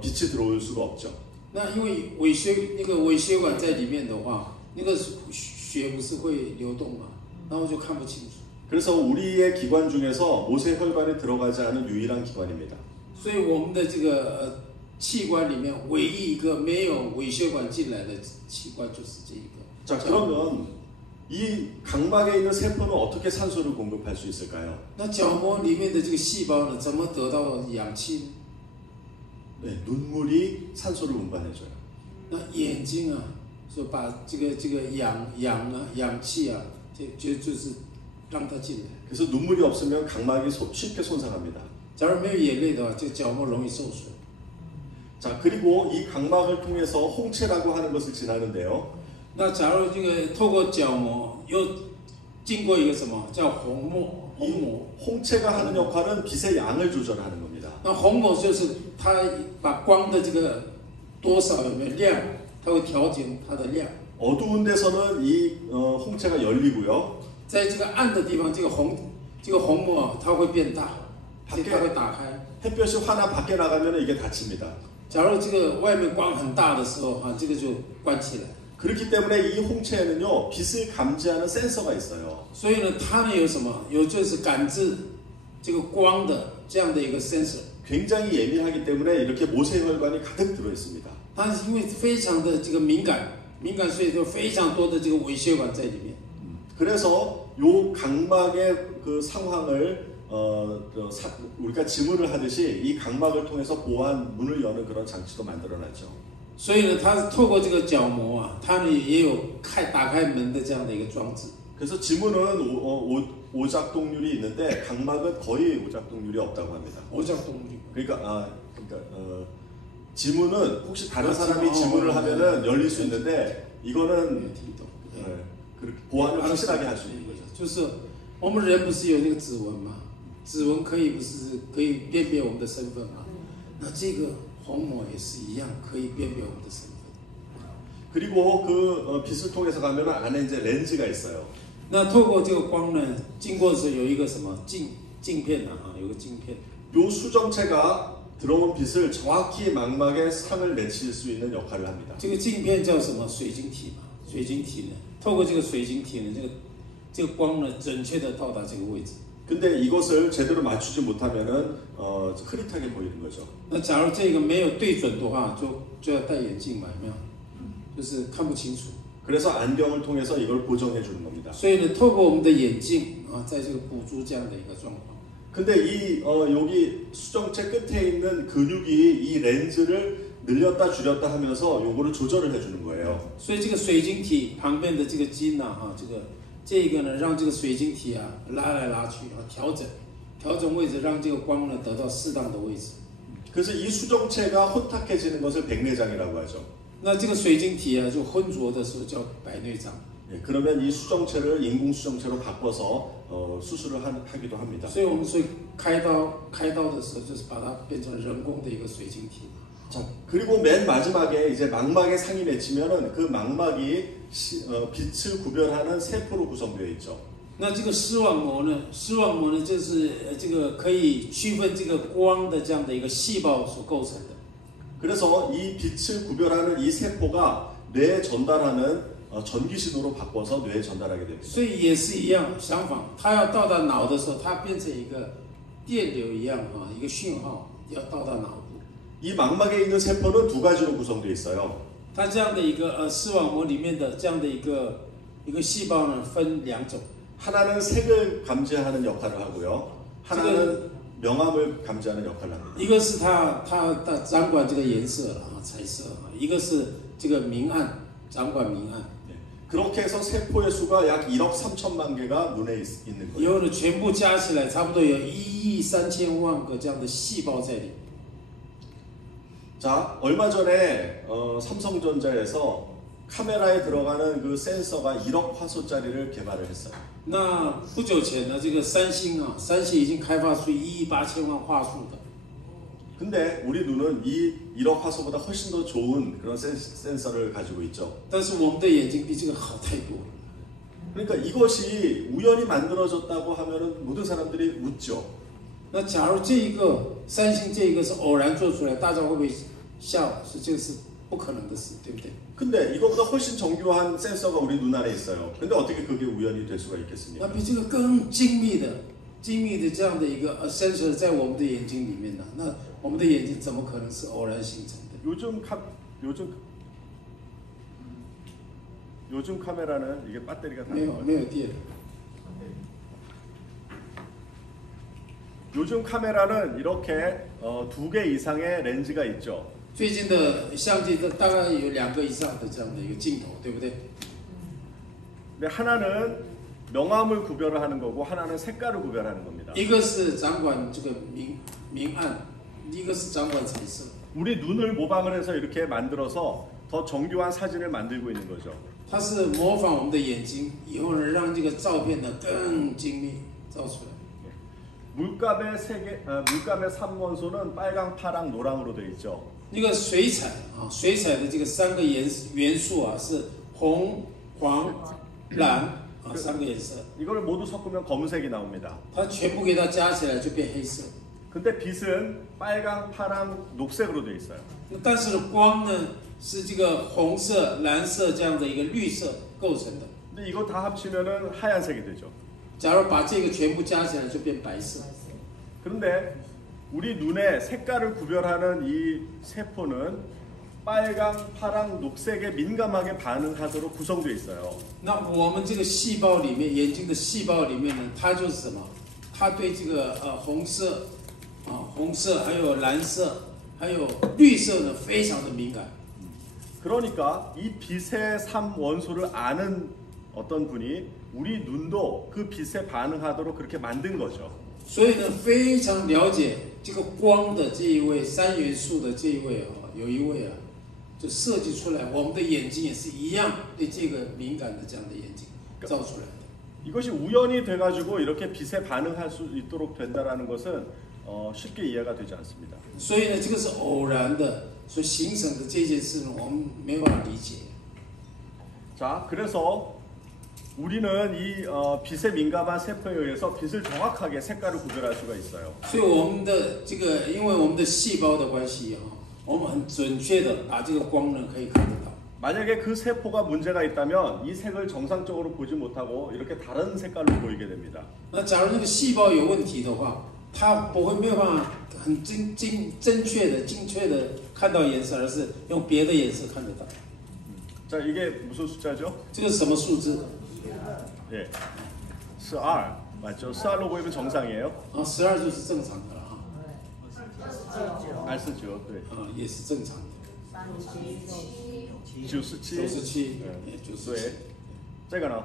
빛이 들어올 수가 없죠. 那因为微血管在里面的话，那个血不是会流动嘛，然后就看不清楚。 그래서 우리의 기관 중에서 모세혈관이 들어가지 않은 유일한 기관입니다. 所以我们的这个器官里面唯一一个没有微血管进来的器官就是这一个。 자, 그러면 이 각막에 있는 세포는 어떻게 산소를 공급할 수 있을까요? 那角膜里面的这个细胞呢，怎么得到氧气呢？ 네, 눈물이 산소를 운반해줘요. 那眼睛啊，就把这个氧气啊，就是让它进来。 그래서 눈물이 없으면 각막이 쉽게 손상합니다. 假如没有眼泪的话，这个角膜容易受损。 자, 그리고 이 각막을 통해서 홍채라고 하는 것을 지나는데요. 那假如这个透过角膜又经过一个什么叫虹膜？ 이 홍채가 하는 역할은 빛의 양을 조절하는 겁니다. 那虹膜就是它把光的这个多少有没有量，它会调整它的量。 어두운 데서는 이 홍채가 열리고요. 在这个暗的地方，这个虹膜它会变大，它会打开。 햇볕이 환한 밖에 나가면 이게 닫힙니다. 假如这个外面光很大的时候这个就关起来。 그렇기 때문에 이 홍채에는요 빛을 감지하는 센서가 있어요. 所以呢，它呢有什么？有就是感知这个光的这样的一个 sensor。 굉장히 예민하기 때문에 이렇게 모세혈관이 가득 들어 있습니다. 它因为非常的这个敏感，所以就非常多的这个微血管在里面。 그래서 요 각막의 그 상황을 우리가 지문을 하듯이 이 각막을 통해서 보안 문을 여는 그런 장치도 만들어놨죠. 所以呢，它透过这个角膜啊，它呢也有打开门的这样的一个装置。 그래서 지문은 오작동률이 있는데 각막은 거의 오작동률이 없다고 합니다. 오작동률. 그러니까 지문은 혹시 다른 사람이 지문을 하면은 열릴 수 있는데 이거는 그렇게 보안을 확실하게 할 수 있는 거죠. 就是我们人不是有那个指纹吗？指纹可以辨别我们的身份吗？那这个虹膜也是一样，可以辨别我们的身份。 그리고 그 빛을 통해서 가면 안에 이제 렌즈가 있어요. 那透过这个光呢，经过的时候有一个什么镜片有个镜片。 요 수정체가 들어온 빛을 정확히 망막에 상을 맺힐 수 있는 역할을 합니다. 这个镜片叫什么？水晶体嘛。水晶体呢，透过这个水晶体呢，这个光呢，准确的到达这个位置。 근데 이것을 제대로 맞추지 못하면은 흐릿하게 보이는 거죠. 那假如这个没有对准的话，就要戴眼镜嘛，有没有？就是看不清楚。 그래서 안경을 통해서 이걸 보정해 주는 겁니다. 所以呢，透过我们的眼镜在这个捕捉这样的一个状况。 근데 이 여기 수정체 끝에 있는 근육이 이 렌즈를 늘렸다 줄였다 하면서 요거를 조절을 해 주는 거예요. 所以这个水晶体旁边的这个筋这个呢让这个水晶体啊拉来拉去啊调整位置，让这个光呢得到适当的位置。 그래서 이 수정체가 혼탁해지는 것을 백내장이라고 하죠. 那这个水晶体啊就浑浊的时候叫白内障。 예, 그러면 이 수정체를 인공 수정체로 바꿔서 수술을 하기도 합니다. 所以我们所以开刀的时候，就是把它变成人工的一个水晶体。 자, 그리고 맨 마지막에 이제 막막에 상이 맺히면은 그 막막이 빛을 구별하는 세포로 구성되어 있죠. 那这个视网膜呢？视网膜呢，就是这个可以区分这个光的这样的一个细胞所构成的。 그래서 이 빛을 구별하는 이 세포가 뇌에 전달하는 전기 신호로 바꿔서 뇌에 전달하게 됩니다. 所以也是一样，相反，它要到达脑的时候，它变成一个电流一样啊，一个讯号要到达脑部。 이 망막에 있는 세포는 두 가지로 구성되어 있어요. 它这样的一个视网膜里面的这样的一个细胞呢，分两种。 하나는 색을 감지하는 역할을 하고요. 하나는 명암을 감지하는 역할을 합니다. 一个是它掌管这个颜色啊，彩色啊，一个是这个明暗，掌管明暗。 그렇게 해서 세포의 수가 약 1억 3천만 개가 눈에 있는 以 거예요. 后呢，全部加起来差不多有1亿3千万个这样的细胞在里。 자, 얼마 전에 삼성전자에서 카메라에 들어가는 그 센서가 1억 화소짜리를 개발을 했어요. 那不久前呢，这个三星已经开发出1亿8千万画素的。 근데 우리 눈은 이 1억 화소보다 훨씬 더 좋은 그런 센서를 가지고 있죠. 但是我们的眼睛比这个好太多了。 그러니까 이것이 우연히 만들어졌다고 하면은 모든 사람들이 웃죠. 那假如这一个三星这一个是偶然做出来，大家会不会笑？是这个是不可能的事，对不对？ 근데 이거보다 훨씬 정교한 센서가 우리 눈 안에 있어요. 근데 어떻게 그게 우연히 될 수가 那 있겠습니까? 比这个更精密的这样的一个sensor在我们的眼睛里面呢，那我们的眼睛怎么可能是偶然形成的？ 요즘 카메라는 이게 배터리가 다 没有电。 요즘 카메라는 이렇게 2개 이상의 렌즈가 있죠. 最近的相机大概有2个以上的这样的一个镜头，对不对？ 근데 하나는 명암을 구별을 하는 거고 하나는 색깔을 구별하는 겁니다. 一个是掌管这个明暗，一个是掌管彩色。 우리 눈을 모방을 해서 이렇게 만들어서 더 정교한 사진을 만들고 있는 거죠. 它是模仿我们的眼睛，以后呢让这个照片呢更精密照出来。 물감의 3원소는 빨강, 파랑, 노랑으로 되어 있죠. 那个水彩的这个3个元素啊是红、黄、蓝啊3个颜色， 이걸 모두 섞으면 검은색이 나옵니다. 它全部给它加起来就变黑色。 근데 빛은 빨강, 파랑, 녹색으로 되어 있어요. 但是光呢是这个红色、蓝色这样的一个绿色构成的。 근데 이거 다 합치면은 하얀색이 되죠. 假如把这个全部加起来就变白色。 그런데 우리 눈의 색깔을 구별하는 이 세포는 빨강, 파랑, 녹색에 민감하게 반응하도록 구성되어 있어요. 那我们这个细胞里面，眼睛的细胞里面呢，它就是什么？它对这个红色还有蓝色，还有绿色呢，非常的敏感。 그러니까 이 빛의 3원소를 아는 어떤 분이 우리 눈도 그 빛에 반응하도록 그렇게 만든 거죠. 所以呢，非常了解这个光的这一位3元素的这一位有一位就设计出来，我们的眼睛也是一样对这个敏感的这样的眼睛造出来的。 이것이 우연히 돼가지고 이렇게 빛에 반응할 수 있도록 된다라는 것은 쉽게 이해가 되지 않습니다. 所以呢，这个是偶然的所形成的这件事呢，我们没法理解。 자, 그래서 우리는 이 빛에 민감한 세포에 의해서 빛을 정확하게 색깔을 구별할 수가 있어요. 所以我们的这个，因为我们的细胞的关系我们很准确的把这个光呢可以看得到。 만약에 그 세포가 문제가 있다면 이 색을 정상적으로 보지 못하고 이렇게 다른 색깔로 보이게 됩니다. 那假如那个细胞有问题的话，它不会没有办法很精确的看到颜色，而是用别的颜色看得到。 자, 이게 무슨 숫자죠? 这个是什么数字？ 예, 12 맞죠? 12로 보이면 정상이에요. 12就是正常的了알쓰죠. 네. 也是正常的。 97. 97， 对， 97。这个呢？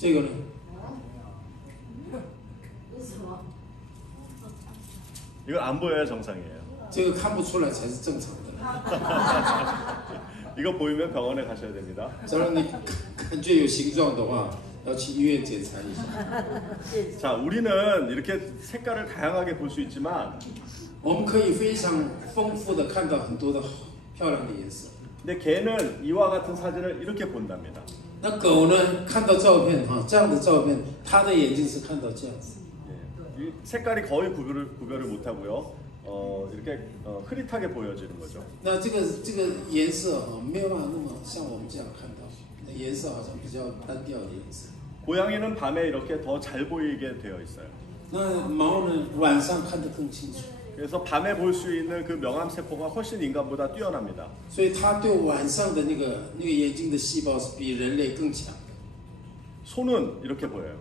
这个呢？ 이건 안 보여야 정상이에요. 这个看不出来才是正常的。 이거 보이면 병원에 가셔야 됩니다. 假如你感觉有形状的话，要去医院检查一下。 자, 우리는 이렇게 색깔을 다양하게 볼 수 있지만 我们可以非常丰富的看到很多的漂亮的颜色。 근데 개는 이와 같은 사진을 이렇게 본답니다. 那狗呢，看到照片哈，这样的照片，它的眼睛是看到这样子。 예, 이 색깔이 거의 구별을 못하고요. 이렇게 흐릿하게 보여지는 거죠. 那这个颜色哈，没有办法那么像我们这样看到，那颜色好像比较单调的颜色。 고양이는 밤에 이렇게 더 잘 보이게 되어 있어요. 那猫呢，晚上看得更清楚， 그래서 밤에 볼 수 있는 그 명암 세포가 훨씬 인간보다 뛰어납니다. 所以它对晚上的那个眼睛的细胞是比人类更强的。 소는 이렇게 보여요.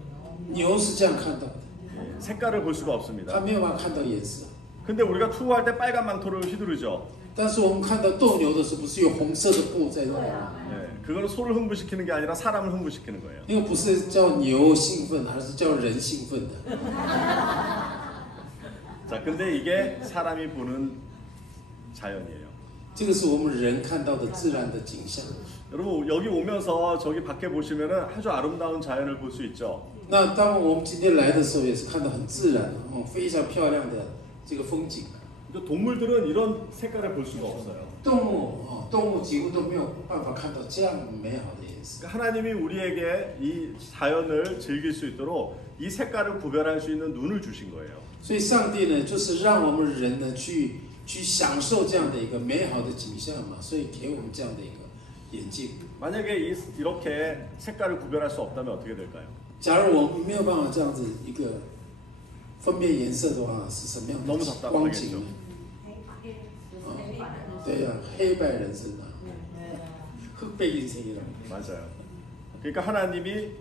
牛是这样看到的， 예, 색깔을 볼 수가 它 없습니다. 没有办法看到颜色。 근데 우리가 투구할 때 빨간 망토를 휘두르죠. 但是我们看到斗牛的时候，不是有红色的布在那里？ 예, 그거는 소를 흥분시키는 게 아니라 사람을 흥분시키는 거예요. 那个不是叫牛兴奋，而是叫人兴奋的。 자, 근데 이게 사람이 보는 자연이에요. 这个是我们人看到的自然的景象。 여러분 여기 오면서 저기 밖에 보시면은 아주 아름다운 자연을 볼 수 있죠. 那当我们今天来的时候，也是看到很自然非常漂亮的这个风景。 또 동물들은 이런 색깔을 볼 수가 없어요. 动物几乎都没有办法看到这样美好的颜色。 그러니까 하나님이 우리에게 이 자연을 즐길 수 있도록 이 색깔을 구별할 수 있는 눈을 주신 거예요. 所以上帝呢，就是让我们人呢去享受这样的一个美好的景象嘛，所以给我们这样的一个眼睛。 만약에 이렇게 색깔을 구별할 수 없다면 어떻게 될까요? 假如我们没有办法这样子一个分辨颜色的话，是什么样的光景呢？对呀，黑白人生啊，흑백인생이라고. 맞아요. 그러니까 하나님이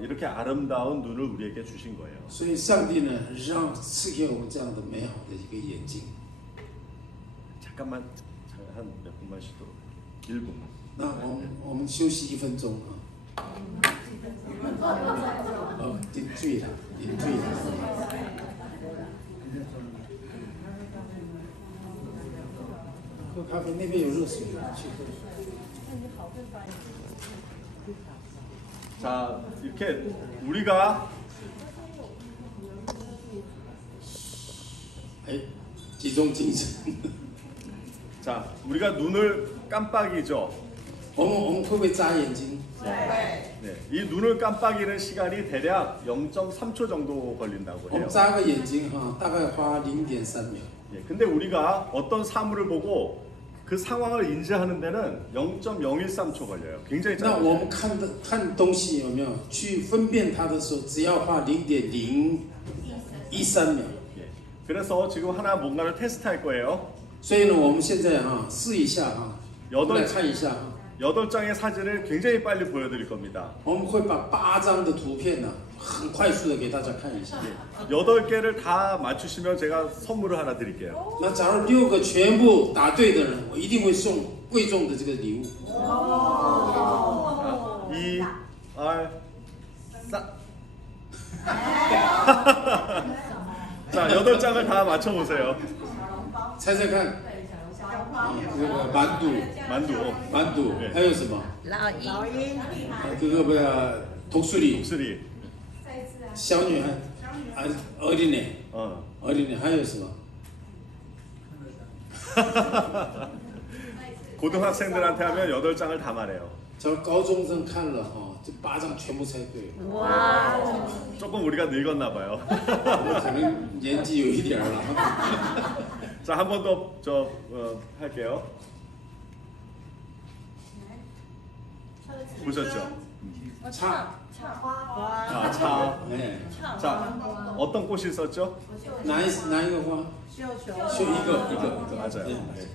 이렇게 아름다운 눈을 우리에게 주신 거예요. 所以上帝呢，让赐给我们这样的美好的一个眼睛。 잠깐만 한 몇 분만 쉬도록 1분. 那我们休息1分钟啊。饮醉了，饮醉了。喝咖啡，那边有热水，去喝。 자, 이렇게 우리가 哎，集中精神。 자, 우리가 눈을 깜빡이죠. 我们会不会眨眼睛？ 네, 이 눈을 깜빡이는 시간이 대략 0.3초 정도 걸린다고 我们 해요. 眨个眼睛哈，大概花0.3秒。 예, 근데 우리가 어떤 사물을 보고 그 상황을 인지하는 데는 0.013초 걸려요. 굉장히 那我 짧아요. 们看东西有没有去分辨它的时候，只要花0.013秒。 예, 그래서 지금 하나 뭔가를 테스트할 거예요. 所以呢，我们现在哈试一下哈，来看一下。 8장의 사진을 굉장히 빨리 보여드릴 겁니다. 我们会把8张的图片呢，很快速的给大家看一下。 8개를 다 맞추시면 제가 선물을 하나 드릴게요. 那假如6个全部答对的人，我一定会送贵重的这个礼物。 2, R, 4. 자, 8장을 다 맞춰보세요. 猜猜看，这个满肚， 만두, 还有什么？老鹰，这个不要독수리， 목소리, 小女孩，어린애， 어린애， 还有什么？ 고등학생들한테 하면 8장을 다 말해요. 叫高中生看了哈，这8张全部猜对。 哇， 조금 우리가 늙었나 봐요. 我可能年纪有一点了。 자, 한 번 더 할게요. 보셨죠? 差， 아, 차. 哎， 자, 어떤 꽃이 있었죠? 哪一个花？就一个。 맞아요.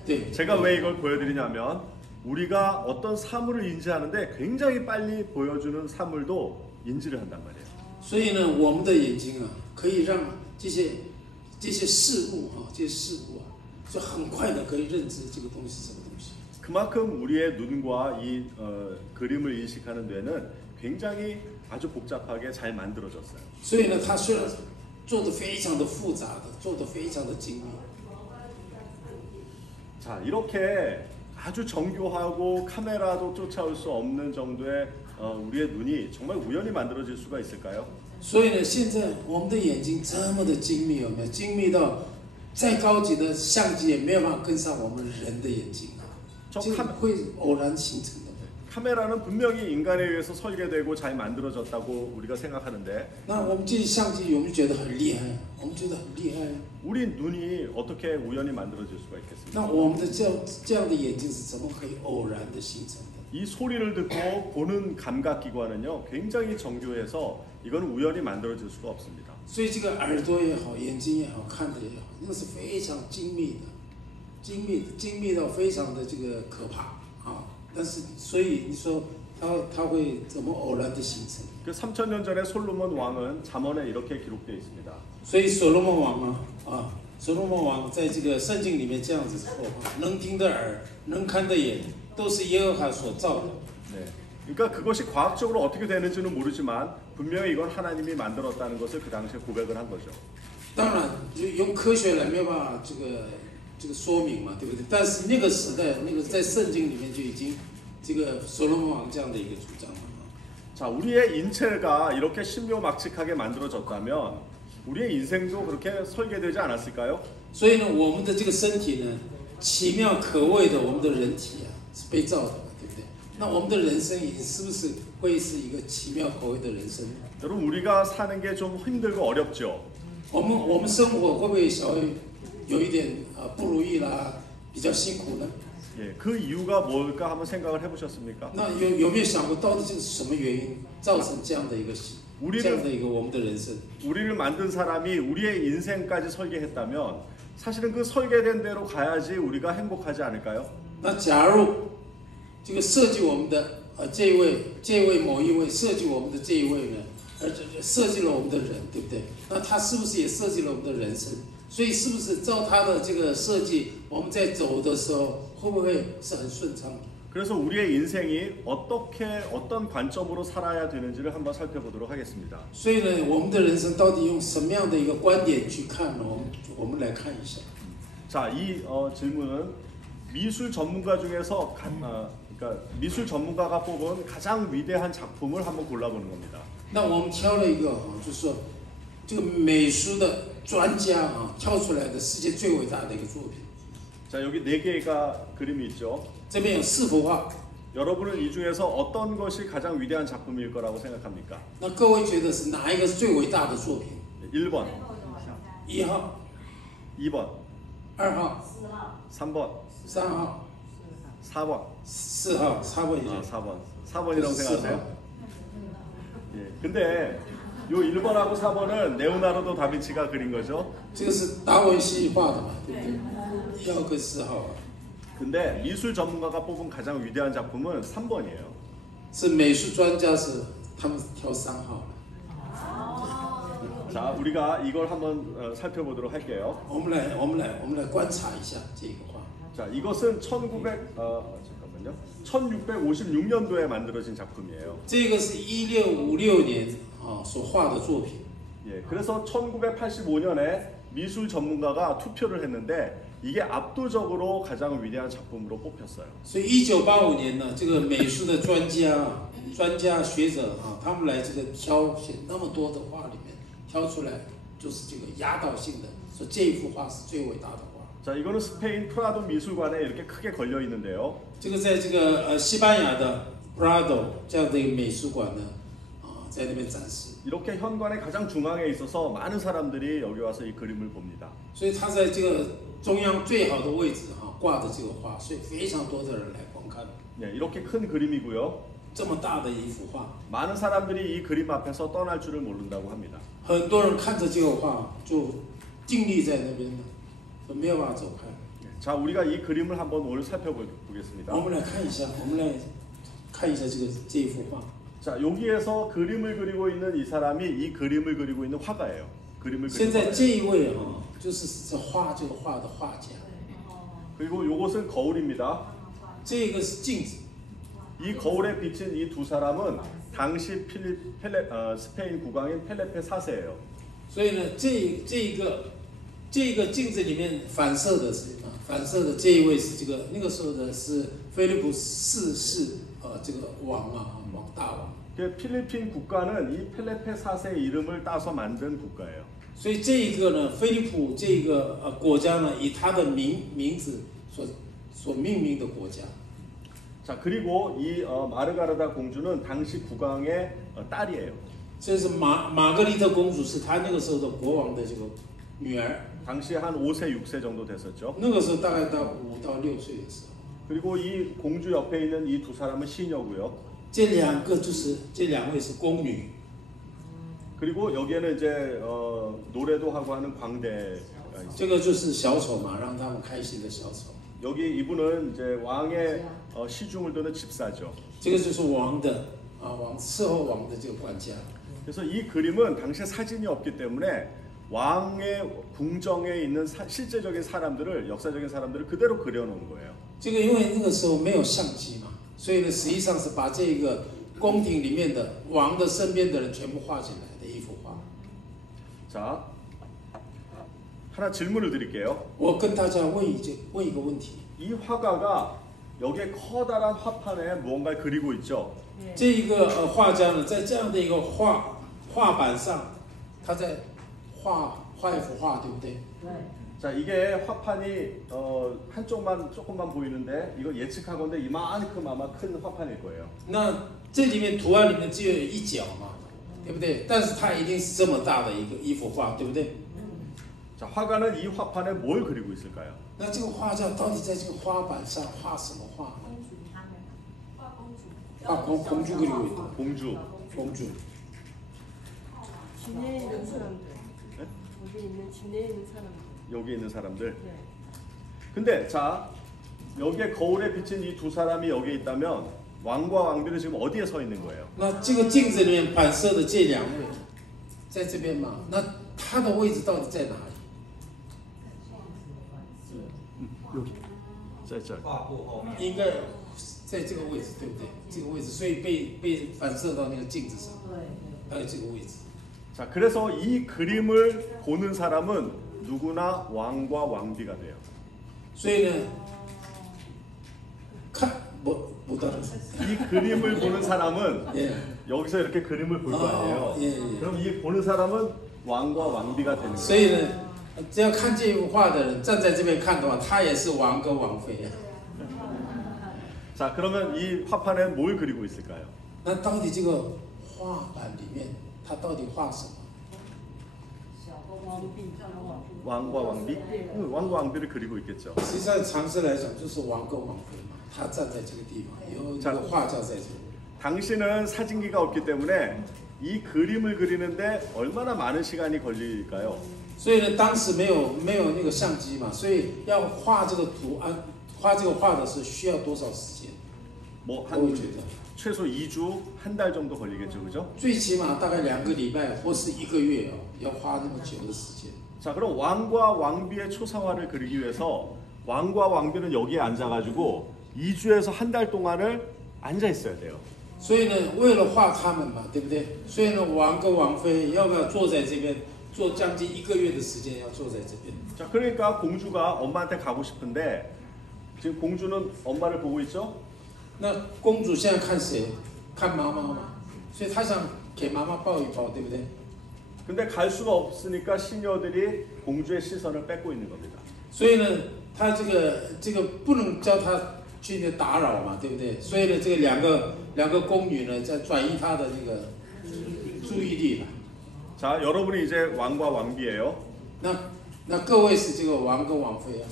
对。 제가 왜 이걸 보여드리냐면 우리가 어떤 사물을 인지하는데 굉장히 빨리 보여주는 사물도 인지를 한단 말이에요. 所以呢，我们的眼睛啊，可以让这些事物啊，就很快的可以认知这个东西是什么东西。 그만큼 우리의 눈과 이 그림을 인식하는 뇌는 굉장히 아주 복잡하게 잘 만들어졌어요. 所以呢，它虽然做的非常的复杂的，做的非常的精密。 자, 이렇게 아주 정교하고 카메라도 쫓아올 수 없는 정도의 우리의 눈이 정말 우연히 만들어질 수가 있을까요? 所以呢，现在我们的眼睛这么的精密，有没有？精密到再高级的相机也没有办法跟上我们人的眼睛啊，这个会偶然形成的。 카메라는 분명히 인간에 의해서 설계되고 잘 만들어졌다고 우리가 생각하는데 那我们这相机有没有觉得很厉害？我们觉得很厉害。 우리 눈이 어떻게 우연히 만들어질 수가 있겠습니까? 那我们的这样的眼睛是怎么可以偶然的形成的？ 이 소리를 듣고 보는 감각기관은요 굉장히 정교해서 이건 우연히 만들어질 수가 없습니다. 所以这个耳朵也好，眼睛也好，看的也好，那是非常精密的，精密到非常的这个可怕啊！但是，所以你说它会怎么偶然的形成？ 그 3,000년 전에 솔로몬 왕은 잠언에 이렇게 기록되어 있습니다. 所以所罗门王所罗门王在这个圣经里面这样子说话：能听的耳，能看的眼，都是耶和华所造的。 네. 그러니까 그것이 과학적으로 어떻게 되는지는 모르지만 분명히 이건 하나님이 만들었다는 것을 그 당시에 고백을 한 거죠. 当然，用科学来没有办法这个说明嘛，对不对？但是那个时代，那个在圣经里面就已经这个所罗门王这样的一个主张了。 자, 우리의 인체가 이렇게 신묘막측하게 만들어졌다면 우리의 인생도 그렇게 설계되지 않았을까요? 所以呢，我们的这个身体呢，奇妙可畏的我们的人体啊，是被造的嘛，对不对？那我们的人生也是不是会是一个奇妙可畏的人生？ 여러분 우리가 사는 게 좀 힘들고 어렵죠. 我们生活会不会稍微有一点不如意啦，比较辛苦呢？ 예, 그 이유가 뭘까 한번 생각을 해보셨습니까? 那有没有想过，到底是什么原因造成这样的一个我们的人生？ 우리를 만든 사람이 우리의 인생까지 설계했다면 사실은 그 설계된 대로 가야지 우리가 행복하지 않을까요? 那假如这个设计我们的这位某一位设计我们的这一位呢，设计了我们的人，对不对？那他是不是也设计了我们的人生？所以是不是照他的这个设计，我们在走的时候会不会是很顺畅？ 그래서 우리의 인생이 어떤 관점으로 살아야 되는지를 한번 살펴보도록 하겠습니다. 所以呢，我们的人生到底用什么样的一个观点去看呢？我们来看一下。 자, 이 질문은 미술 전문가 중에서 그러니까 미술 전문가가 뽑은 가장 위대한 작품을 한번 골라보는 겁니다. 那我们挑了一个就是说这个美术的专家挑出来的世界最伟大的一个作品。 자, 여기 4개가 그림이 있죠. 这边有4幅画。 여러분은 이 중에서 어떤 것이 가장 위대한 작품일 거라고 생각합니까? 那各位觉得是哪一个是最伟大的作品？ 1번, 1号、 2번, 2号、 3번, 3号、 4번. 4号、4번이죠. 4번. 4번이라고 생각하세요? 예. 근데 요 1번하고 4번은 레오나르도 다빈치가 그린 거죠. 这个是达文西画的嘛，对不对？1号跟4号。 근데 미술 전문가가 뽑은 가장 위대한 작품은 3번이에요. 是美术专家是他们挑3号。 자, 우리가 이걸 한번 살펴보도록 할게요. 我们来观察一下这个画。 자, 이것은 1656년도에 만들어진 작품이에요. 这个是1656年所画的作品。 예, 그래서 1985년에 미술 전문가가 투표를 했는데 이게 압도적으로 가장 위대한 작품으로 뽑혔어요. 所以1985年呢，这个美术的专家学者他们来这个挑选那么多的画里面挑出来，就是这个压倒性的，说这一幅画是最伟大的画。 자, 이거는 스페인 프라도 미술관에 이렇게 크게 걸려 있는데요. 这个在这个西班牙的 Prado 这样的一个美术馆呢，在那边展示。 이렇게 현관의 가장 중앙에 있어서 많은 사람들이 여기 와서 이 그림을 봅니다. 所以他在这个中央最好的位置挂的这个画，所以非常多的人来观看。 예, 이렇게 큰 그림이고요. 这么大的一幅画， 많은 사람들이 이 그림 앞에서 떠날 줄을 모른다고 합니다. 很多人看着这个画就静立在那边了，就没有办法走开。 자, 우리가 이 그림을 한번 오늘 살펴보겠습니다. 我们来看一下，这一幅画。 자, 여기에서 그림을 그리고 있는 이 사람이 이 그림을 그리고 있는 화가예요. 그림을 现 그리는 在 화가예요. 这一位就是画这个画的画家， 그리고 요것은 거울입니다. 这个是镜子， 이 거울에 비친 이 두 사람은 당시 스페인 국왕인 펠레페 4세예요. 所以呢，这个镜子里面反射的是反射的这一位是这个那个时候的是菲利普四世这个王大王。 필리핀 국가는 이 펠레페 4세의 이름을 따서 만든 국가예요. 所以这一个呢，菲利普这个国家呢，以他的名字所命名的国家。 자 그리고 이 마르가르다 공주는 당시 국왕의 딸이에요. 这是玛格丽特公主，是他那个时候的国王的这个女儿。 당시 한 5세, 6세 정도 됐었죠. 那个时候大概到5到6岁的时候。 그리고 이 공주 옆에 있는 이 두 사람은 시녀고요. 这两位是宫女。 그리고 여기에는 이제 노래도 하고 하는 광대가 있어요. 这个就是小丑嘛，让他们开心的小丑。 여기 이분은 이제 왕의 시중을 두는 집사죠. 这个就是王的伺候王的这个管家。 그래서 이 그림은 당시에 사진이 없기 때문에 왕의 궁정에 있는 실제적인 사람들을 역사적인 사람들을 그대로 그려놓은 거예요. 这个因为那个时候没有相机嘛，所以呢，实际上是把这个宫廷里面的王的身边的人全部画进来的一幅画。 자, 하나 질문을 드릴게요. 我跟大家问一个问题： 이 화가가 여기에 커다란 화판에 무언가를 그리고 있죠. 这一个画家呢，在这样的一个画板上，他在画一幅画，对不对？ 자, 이게 화판이 한쪽만 조금만 보이는데 이거 예측하건대 이만큼 아마 큰 화판일 거예요. 那这里面图案里面只有一角嘛，对不对？但是它一定是这么大的一幅画，对不对？ 자, 화가는 이 화판에 뭘 그리고 있을까요? 那这个画家到底在这个花板上画什么画？画公主그리고 있다. 공주. 공주. 진해에 있는 사람들. 네? 진해에 있는 사람들. 여기 있는 사람들. 네. 근데 자, 여기에 거울에 비친 이 두 사람이 여기에 있다면 왕과 왕비는 지금 어디에 서 있는 거예요? 那这个镜子里面反射的这两位，在这边嘛？那他的位置到底在哪里？ 여기. 자, 자. 应该在这个位置，对不对？这个位置，所以被反射到那个镜子上，还有这个位置。 자, 그래서 이 그림을 보는 사람은 누구나 왕과 왕비가 돼요. 所以呢，못 알아서. 이 그림을 보는 사람은 예. 여기서 이렇게 그림을 볼 거 아니에요. 예, 예. 그럼 이 보는 사람은 왕과 왕비가 되는 所 거예요. 以呢，只要看这幅画的人站在这边看的话，他也是王跟王妃啊。 자, 그러면 이 화판에 뭘 그리고 있을까요? 那到底这个画板里面，他到底画什么？ 왕과 왕비? 왕과 왕비를 그리고 있겠죠. 实际上常识来讲，就是王跟王妃嘛，他站在这个地方，有一个画家在这里。 당신은 사진기가 없기 때문에 이 그림을 그리는데 얼마나 많은 시간이 걸릴까요? 所以呢，当时没有那个相机嘛，所以要画这个图案、画这个画的时候需要多少时间？ 뭐 我会觉 한 得 최소 2주, 한 달 정도 걸리겠죠, 그죠? 最起码大概2个礼拜或是1个月哦，要花那么久的时间。 자, 그럼 왕과 왕비의 초상화를 그리기 위해서 왕과 왕비는 여기에 앉아가지고 2주에서 한 달 동안을 앉아 있어야 돼요. 所以呢，为了画他们嘛，对不对？所以呢，王跟王妃要不要坐在这边，坐将近1个月的时间，要坐在这边。 자, 그러니까 공주가 엄마한테 가고 싶은데 지금 공주는 엄마를 보고 있죠? 那公主现在看谁？看妈妈嘛，所以她想给妈妈抱一抱，对不对？ 근데 갈 수가 없으니까 시녀들이 공주의 시선을 뺏고 있는 겁니다. 所以呢，她这个不能叫她去打扰嘛，对不对？所以呢，这个两个宫女呢，在转移她的这个注意力了。 자, 여러분이 이제 왕과 왕비예요. 那各位是这个王跟王妃啊。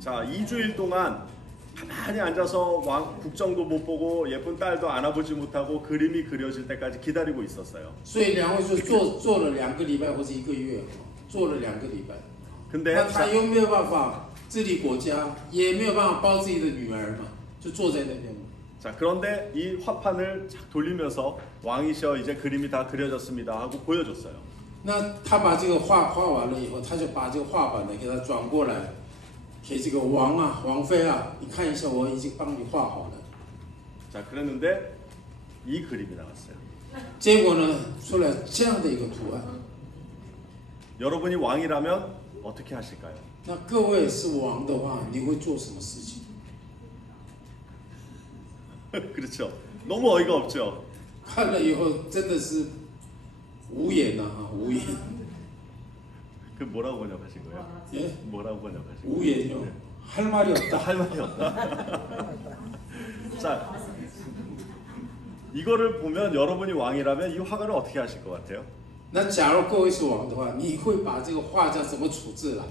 자, 2주일 동안 가만히 앉아서 국정도 못 보고 예쁜 딸도 안아보지 못하고 그림이 그려질 때까지 기다리고 있었어요. 所以两位就做了2个礼拜或者1个月，做了2个礼拜。 근데 那他又没有办法治理国家，也没有办法抱自己的女儿嘛，就坐在那边嘛。 자, 그런데 이 화판을 착 돌리면서 왕이셔 이제 그림이 다 그려졌습니다 하고 보여줬어요. 那他把这个画完了以后，他就把这个画板呢给他转过来，给这个王啊、王妃啊，你看一下，我已经帮你画好了。 자, 그랬는데 이 그림이 나왔어요. 结果呢，出来这样的一个图案。 여러분이 왕이라면 어떻게 하실까요? 那各位是王的话，你会做什么事情？ 그렇죠. 너무 어이가 없죠. 看了以后真的是无言呐啊，无言， 그 뭐라고 번역하신 거예요? 哎， 뭐라고 번역하신 거예요? 无言哟，할 말이 없다. 할 말이 없다. 자, 이거를 보면 여러분이 왕이라면 이 화가를 어떻게 하실 것 같아요? 那假如各位是王的话，你会把这个画家怎么处置了？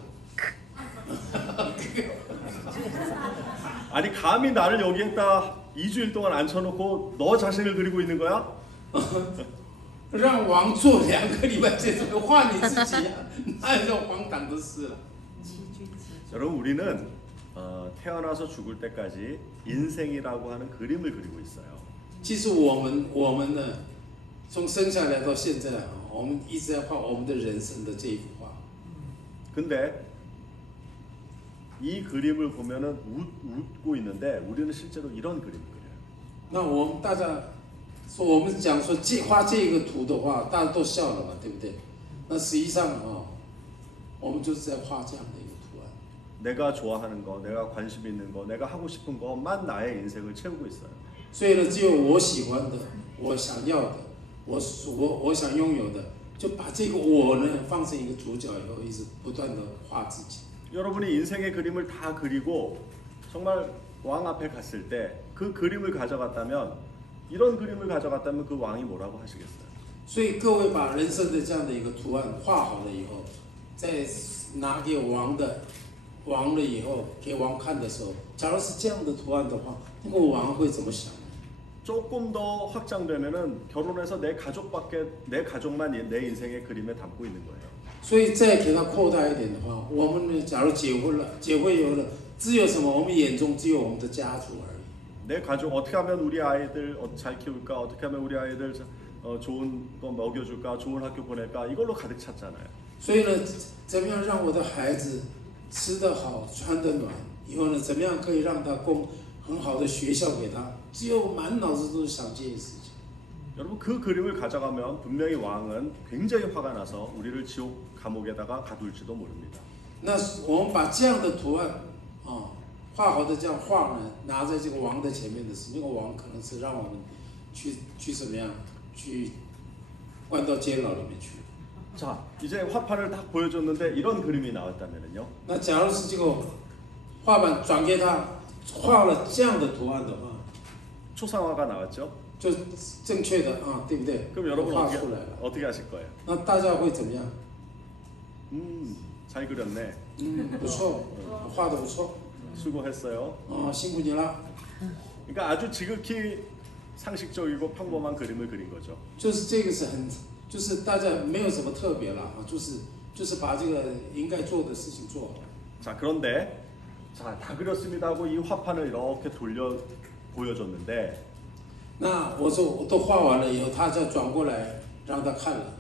아니 감히 나를 여기에다 2주일 동안 앉혀놓고 너 자신을 그리고 있는 거야? 让王做2个礼拜，这怎么画你自己呀、那也是荒唐的事了。 여러분 우리는 태어나서 죽을 때까지 인생이라고 하는 그림을 그리고 있어요. 其实我们呢，从生下来到现在啊，我们一直在画我们的人生的这一幅画。 근데 이 그림을 보면은 웃고 있는데 우리는 실제로 이런 그림을 그려요. 那我们大家说，我们讲说画这个图的话，大家都笑了嘛，对不对？那实际上啊，我们就是在画这样的一个图案。 내가 좋아하는 거, 내가 관심 있는 거, 내가 하고 싶은 것만 나의 인생을 채우고 있어요. 所以呢，只有我喜欢的，我想要的，我想拥有的，就把这个我呢放成一个主角以后，一直不断的画自己。 여러분이 인생의 그림을 다 그리고 정말 왕 앞에 갔을 때 그 그림을 가져갔다면 이런 그림을 가져갔다면 그 왕이 뭐라고 하시겠어요? 所以各位把人生的这样的一个图案画好了以后，再拿给王了以后给王看的时候，假如是这样的图案的话，那个王会怎么想？ 조금 더 확장되면은 결혼해서 내 가족만 내 인생의 그림에 담고 있는 거예요. 所以再给它扩大一点的话，我们呢，假如结婚以后了，只有什么？我们眼中只有我们的家族而已。 내 가족 어떻게 하면 우리 아이들 잘 키울까? 어떻게 하면 우리 아이들 좋은 거 먹여줄까? 좋은 학교 보낼까? 이걸로 가득 찼잖아요. 所以呢，怎么样让我的孩子吃得好、穿得暖？以后呢，怎么样可以让他供很好的学校给他？只有满脑子都是想这些事情。 여러분 그 그림을 가져가면 분명히 왕은 굉장히 화가 나서 우리를 지옥 감옥에다가 가둘지도 모릅니다. 那我们把这样的图案啊、画好的这样画呢，拿在这个王的前面的时候，那个王可能是让我们去怎么样？去关到监牢里面去。 자, 이제 화판을 딱 보여줬는데 이런 그림이 나왔다면요. 那假如是这个画板转给他画了这样的图案的话， 초상화가 나왔죠. 就正确的啊，对不对？ 그럼 여러분 画出来了， 어떻게 하실 거예요? 那大家会怎么样？ 잘 그렸네. 不错，画的不错， 수고했어요. 辛苦你了。 그러니까 아주 지극히 상식적이고 평범한 그림을 그린 거죠. 就是这个是就是大家没有什么特别了啊，就是把这个应该做的事情做好。 자, 그런데 자, 다 그렸습니다 하고 이 화판을 이렇게 돌려 보여줬는데 那我说我都画完了以后，他再转过来让他看了，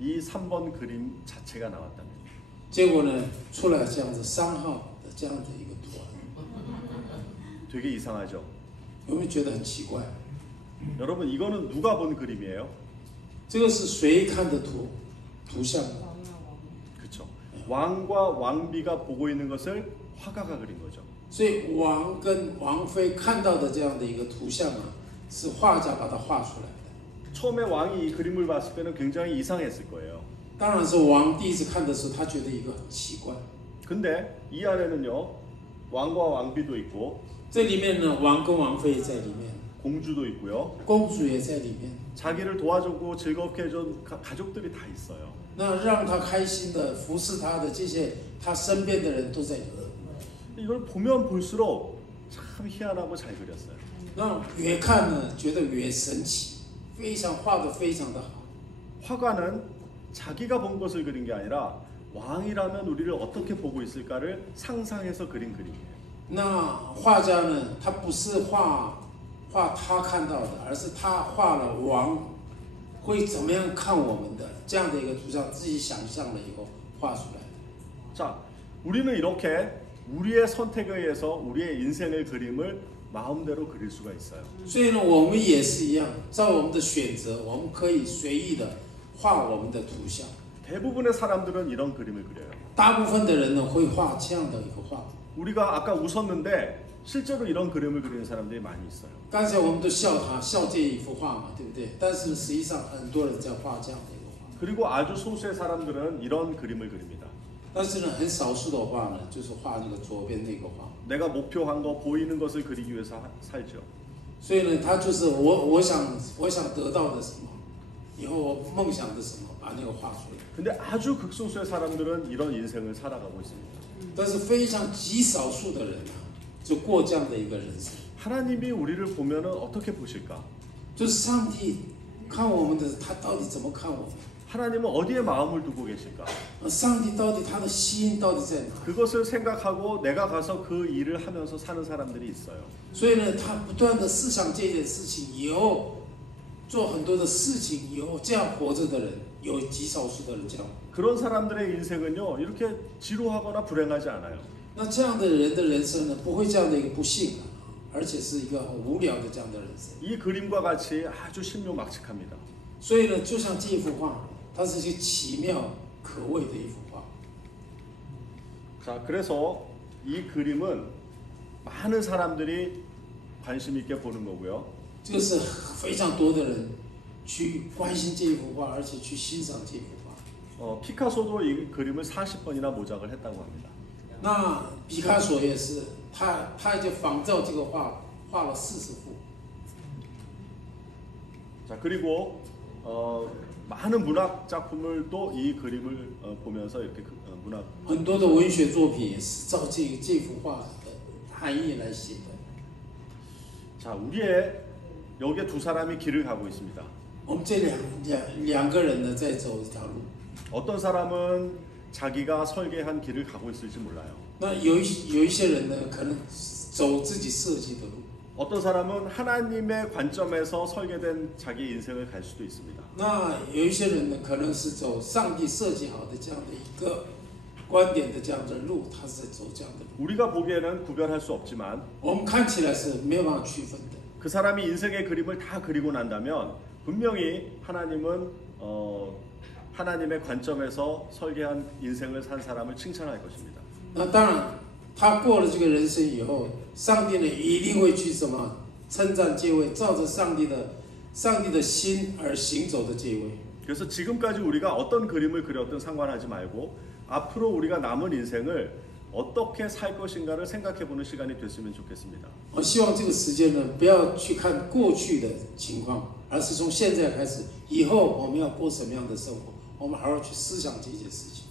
이 3번 그림 자체가 나왔다면 结果呢出来这样子3号的这样的一个图案， 되게 이상하죠. 有没有觉得很奇怪？ 여러분 이거는 누가 본 그림이에요? 这个是谁看的图像？ 그렇죠. 왕과 왕비가 보고 있는 것을 화가가 그린 거죠. 所以王跟王妃看到的这样的一个图像啊，是画家把它画出来的。 처음에 왕이 이 그림을 봤을 때는 굉장히 이상했을 거예요. 当然是王第一次看的时候，他觉得一个很奇怪。 근데 이 안에는요 왕과 왕비도 있고 这里面呢，王跟王妃在里面， 공주도 있고요. 公主也在里面。 자기를 도와주고 즐겁게 해준 가족들이 다 있어요. 那让他开心的服侍他的这些他身边的人都在里面。 이걸 보면 볼수록 참 희한하고 잘 그렸어요. 那越看呢，觉得越神奇，非常画得非常的好。 화가는 자기가 본 것을 그린 게 아니라 왕이라면 우리를 어떻게 보고 있을까를 상상해서 그린 그림이에요. 那画家呢，他不是画他看到的，而是他画了王会怎么样看我们的这样的一个图像，自己想象了以后画出来的。 자, 우리는 이렇게 우리의 선택에 의해서 우리의 인생의 그림을 마음대로 그릴 수가 있어요. 所以呢，我们也是一样，照我们的选择，我们可以随意的画我们的图像。 대부분의 사람들은 이런 그림을 그려요. 大部分的人呢会画这样的一个画。 우리가 아까 웃었는데 실제로 이런 그림을 그리는 사람들이 많이 있어요. 刚才我们都笑他，笑这一幅画嘛，对不对？但是实际上很多人在画这样的一个画。 그리고 아주 소수의 사람들은 이런 그림을 그립니다. 但是呢，很少数的画呢，就是画那个左边那个画。 내가 목표한 거 보이는 것을 그리기 위해서 살죠. 所以呢，他就是我想得到的什么，以后我梦想的什么，把那个画出来。 근데 아주 극소수의 사람들은 이런 인생을 살아가고 있습니다. 但是非常极少数的人呢，就过这样的一个人生。 하나님이 우리를 보면은 어떻게 보실까? 就是上帝看我们的，他到底怎么看我们？ 하나님은 어디에 마음을 두고 계실까? 上帝到底他的心到底在哪？ 그것을 생각하고 내가 가서 그 일을 하면서 사는 사람들이 있어요. 所以呢，他不断的思想这件事情以后，做很多的事情以后，这样活着的人有极少数的人这样。 그런 사람들의 인생은요 이렇게 지루하거나 불행하지 않아요. 那这样的人的人生呢，不会这样的一个不幸啊，而且是一个很无聊的这样的人生。 이 그림과 같이 아주 신묘막측합니다. 所以呢，就像这幅画，它是一个奇妙可畏的一幅画。 자, 그래서 이 그림은 많은 사람들이 관심 있게 보는 거고요. 这个是非常多的人去关心这一幅画，而且去欣赏这幅画。 피카소도 이 그림을 40번이나 모작을 했다고 합니다. 那毕卡索也是，他就仿照这个画画了40幅。 자, 그리고 많은 문학 작품을 또 이 그림을 보면서 이렇게 문학 很多的文学作品也是照这幅画的含义来写的。 자, 우리의 여기에 두 사람이 길을 가고 있습니다. 我们这两个人呢，在走一条路。 어떤 사람은 자기가 설계한 길을 가고 있을지 몰라요. 那有一些人呢，可能走自己设计的路。 어떤 사람은 하나님의 관점에서 설계된 자기 인생을 갈 수도 있습니다. 那有一些人呢，可能是走上帝设计好的这样的一个观点的这样的路，他是在走这样的路。 우리가 보기에는 구별할 수 없지만 我们看起来是没有办法区分的。 그 사람이 인생의 그림을 다 그리고 난다면 분명히 하나님은 하나님의 관점에서 설계한 인생을 산 사람을 칭찬할 것입니다. 那当然，他过了这个人生以后，上帝呢一定会去什么称赞这位照着上帝的心而行走的这位。 그래서 지금까지 우리가 어떤 그림을 그렸든 상관하지 말고 앞으로 우리가 남은 인생을 어떻게 살 것인가를 생각해보는 시간이 됐으면 좋겠습니다. 我希望这个时间呢，不要去看过去的情况，而是从现在开始，以后我们要过什么样的生活，我们好好去思想这件事情。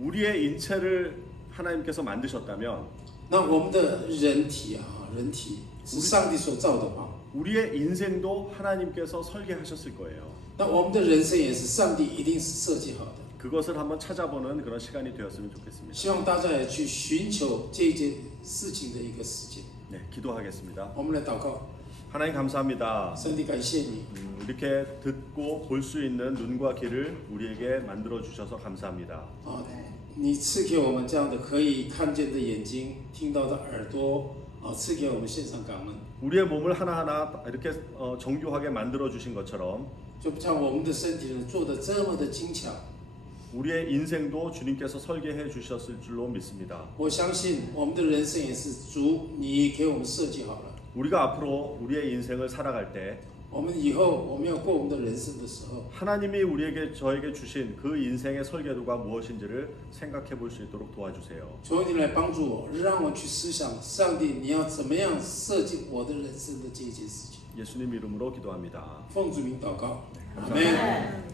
우리의 인체를 하나님께서 만드셨다면 那我们的人体啊，人体是上帝所造的话， 우리의 인생도 하나님께서 설계하셨을 거예요. 那我们的人生也是上帝一定是设计好的。 그것을 한번 찾아보는 그런 시간이 되었으면 좋겠습니다. 希望大家也去寻求这件事情的一个时间。 네, 기도하겠습니다. 我们来祷告， 하나님 감사합니다. 上帝感谢你， 이렇게 듣고 볼 수 있는 눈과 귀를 우리에게 만들어 주셔서 감사합니다. 啊，你赐给我们这样的可以看见的眼睛，听到的耳朵，啊，赐给我们献上感恩。 우리의 몸을 하나하나 이렇게 정교하게 만들어 주신 것처럼 就像我们的身体呢做的这么的精巧， 우리의 인생도 주님께서 설계해 주셨을 줄로 믿습니다. 我相信我们的人生也是主你给我们设计好了。 우리가 앞으로 우리의 인생을 살아갈 때 我们以后我们要过我们的人生的时候， 하나님이 저에게 주신 그 인생의 설계도가 무엇인지를 생각해 볼 수 있도록 도와주세요. 求你来帮助我，让我去思想上帝你要怎么样设计我的人生的这件事情。 예수님 이름으로 기도합니다. 奉主名祷告，阿门。